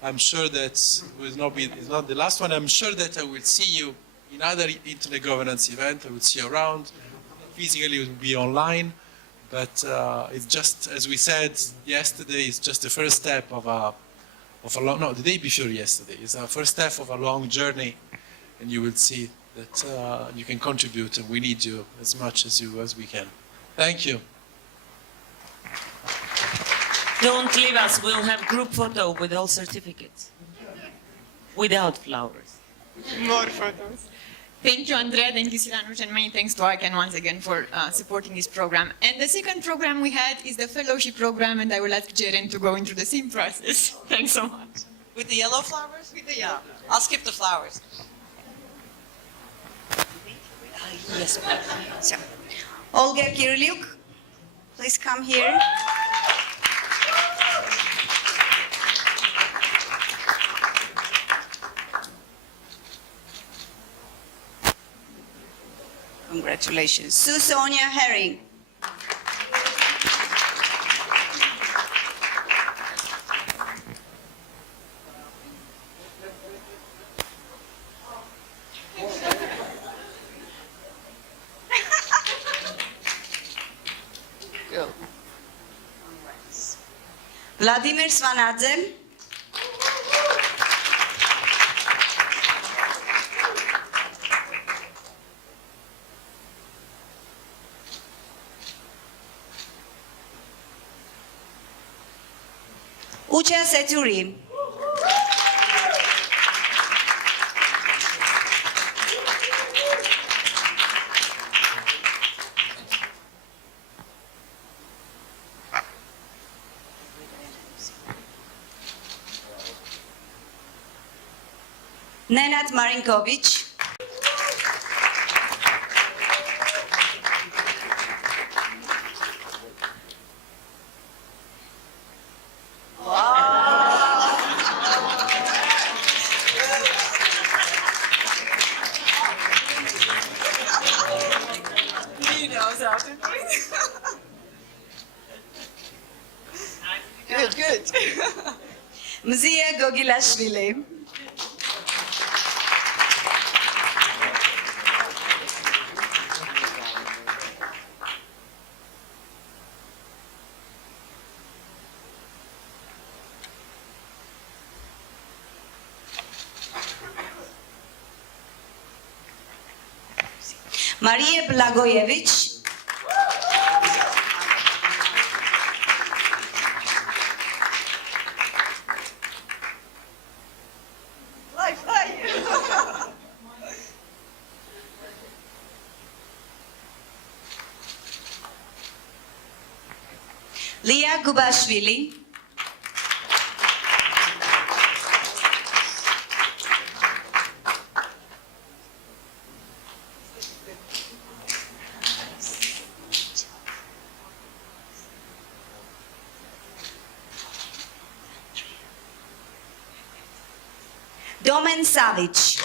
I'm sure that it's not the last one. I'm sure that I will see you in other internet governance event. I will see you around. Physically, it will be online. But it's just, as we said yesterday, it's just the first step of a long, no, the day before yesterday. It's our first step of a long journey. And you will see that you can contribute, and we need you as much as we can. Thank you. Don't leave us. We'll have group photo with all certificates. Without flowers. More photos. Thank you, Andrea. Thank you, Silanush, and many thanks to ICANN once again for supporting this program. And the second program we had is the fellowship program, and I will ask Jeren to go into the same process. Thanks so much. With the yellow flowers? With the yellow. I'll skip the flowers. Yes, so, Olga Kirilyuk, please come here. Congratulations. Susonia Herring. Vladimir Svanadze. Ucha Seturi. Nenad Marinkovic. He knows how to do it. Good, good. Mzia Gogilashvili. Maria Blagojevic. Leah Gubashvili. Domen Savic.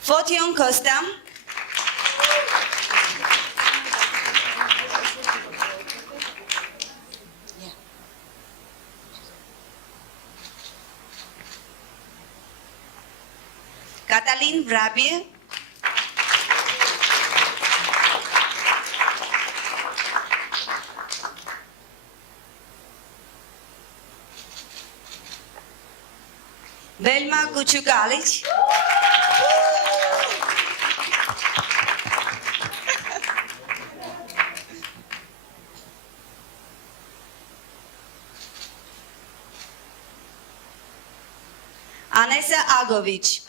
Fotion Costa. Katalin Vrabie. Velma Kuchukalic. Anessa Agovic.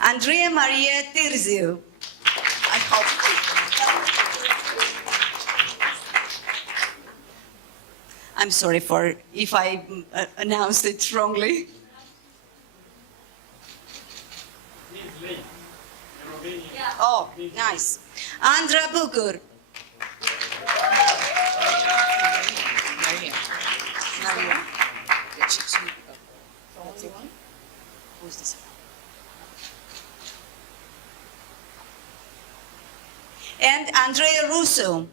Andrea Maria Tirziu. I hope. I'm sorry for if I announced it wrongly. Oh, nice. Andra Bukur. Maria. Who's this? And Andrea Russo.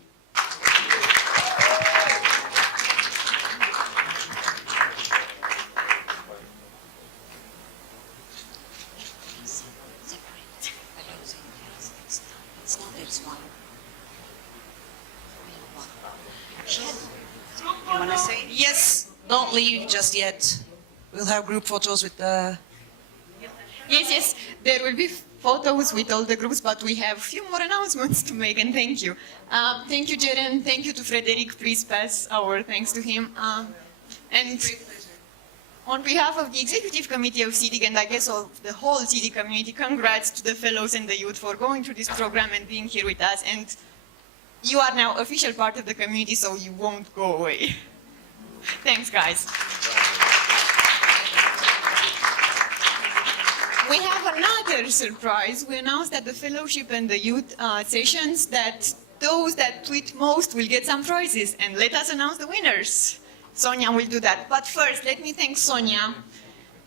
You want to say? Yes, don't leave just yet. We'll have group photos with the... Yes, there will be photos with all the groups, but we have a few more announcements to make, and thank you. Thank you, Jeren. Thank you to Frederic. Please pass our thanks to him. And on behalf of the Executive Committee of SEEDIG, and I guess of the whole SEEDIG community, congrats to the fellows and the youth for going through this program and being here with us. And you are now official part of the community, so you won't go away. Thanks, guys. We have another surprise. We announced at the fellowship and the youth sessions that those that tweet most will get some prizes, and let us announce the winners. Sonia will do that. But first, let me thank Sonia.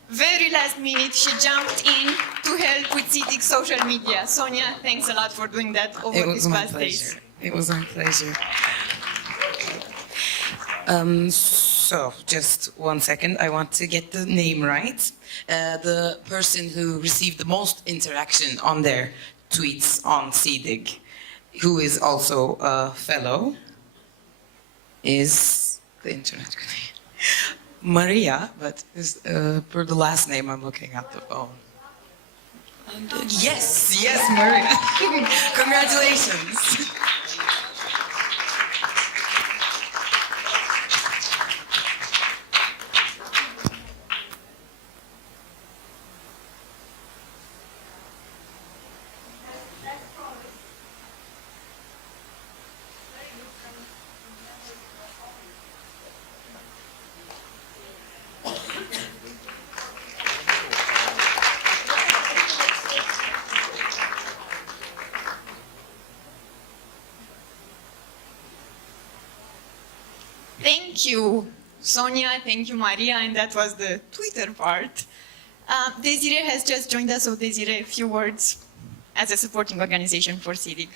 Very last minute, she jumped in to help with SEEDIG social media. Sonia, thanks a lot for doing that over these past days. It was my pleasure. So, just 1 second, I want to get the name right. The person who received the most interaction on their tweets on SEEDIG, who is also a fellow, is the internet Maria, but is, per the last name I'm looking at the phone. And, yes, Maria. Congratulations. Thank you, Sonia. Thank you, Maria. And that was the Twitter part. Desiree has just joined us. So Desiree, a few words as a supporting organization for SEEDIG.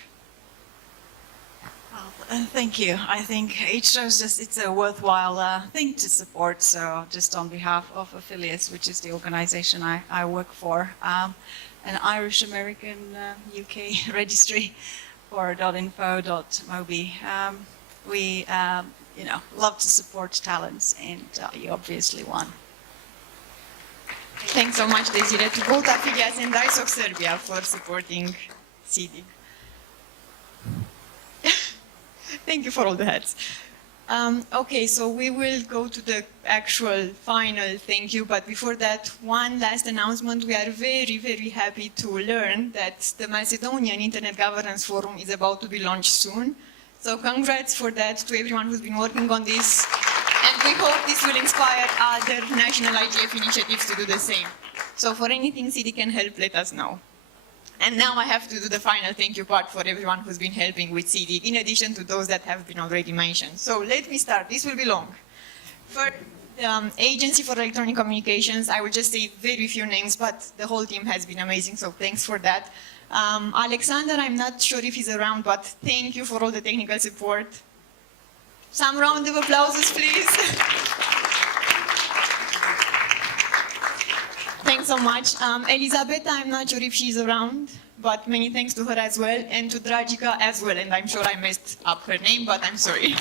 Thank you. I think it shows just it's a worthwhile thing to support. So just on behalf of Affiliates, which is the organization I work for, an Irish-American UK registry for .info.mobi, we love to support talents, and you obviously won. Thanks so much, Desiree, to both Affiliates and DICE of Serbia for supporting SEEDIG. Thank you for all the hats. Okay, so we will go to the actual final thank you, but before that, one last announcement. We are very, very happy to learn that the Macedonian Internet Governance Forum is about to be launched soon. So congrats for that to everyone who's been working on this. And we hope this will inspire other national IGF initiatives to do the same. So for anything SEEDIG can help, let us know. And now I have to do the final thank you part for everyone who's been helping with SEEDIG, in addition to those that have been already mentioned. So let me start. This will be long. For the Agency for Electronic Communications, I will just say very few names, but the whole team has been amazing, so thanks for that. Alexander, I'm not sure if he's around, but thank you for all the technical support. Some round of applause, please. Thanks so much. Elizabeth, I'm not sure if she's around, but many thanks to her as well, and to Dragica as well, and I'm sure I messed up her name, but I'm sorry.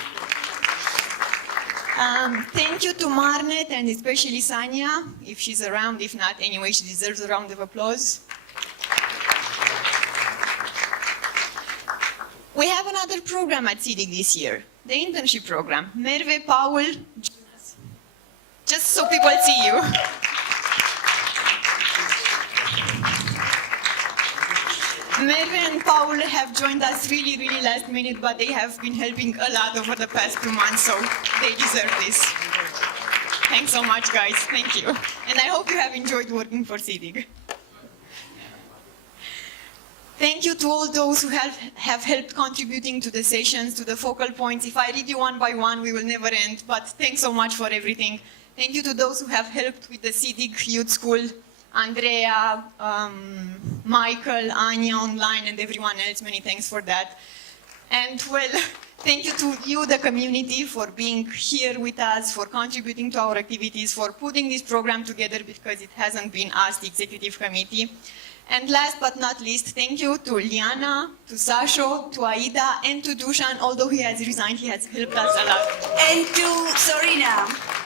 Thank you to Marnet, and especially Sanya, if she's around. If not, anyway, she deserves a round of applause. We have another program at SEEDIG this year, the internship program. Merve, Paul, just so people see you. Merve and Paul have joined us really, really last minute, but they have been helping a lot over the past 2 months, so they deserve this. Thanks so much, guys. Thank you. And I hope you have enjoyed working for SEEDIG. Thank you to all those who have helped contributing to the sessions, to the focal points. If I read you one by one, we will never end, but thanks so much for everything. Thank you to those who have helped with the SEEDIG Youth School, Andrea, Michael, Anya online, and everyone else. Many thanks for that. And well, thank you to you, the community, for being here with us, for contributing to our activities, for putting this program together, because it hasn't been us, the executive committee. And last but not least, thank you to Liana, to Sasho, to Aida, and to Dusan. Although he has resigned, he has helped us a lot. And to Sorina.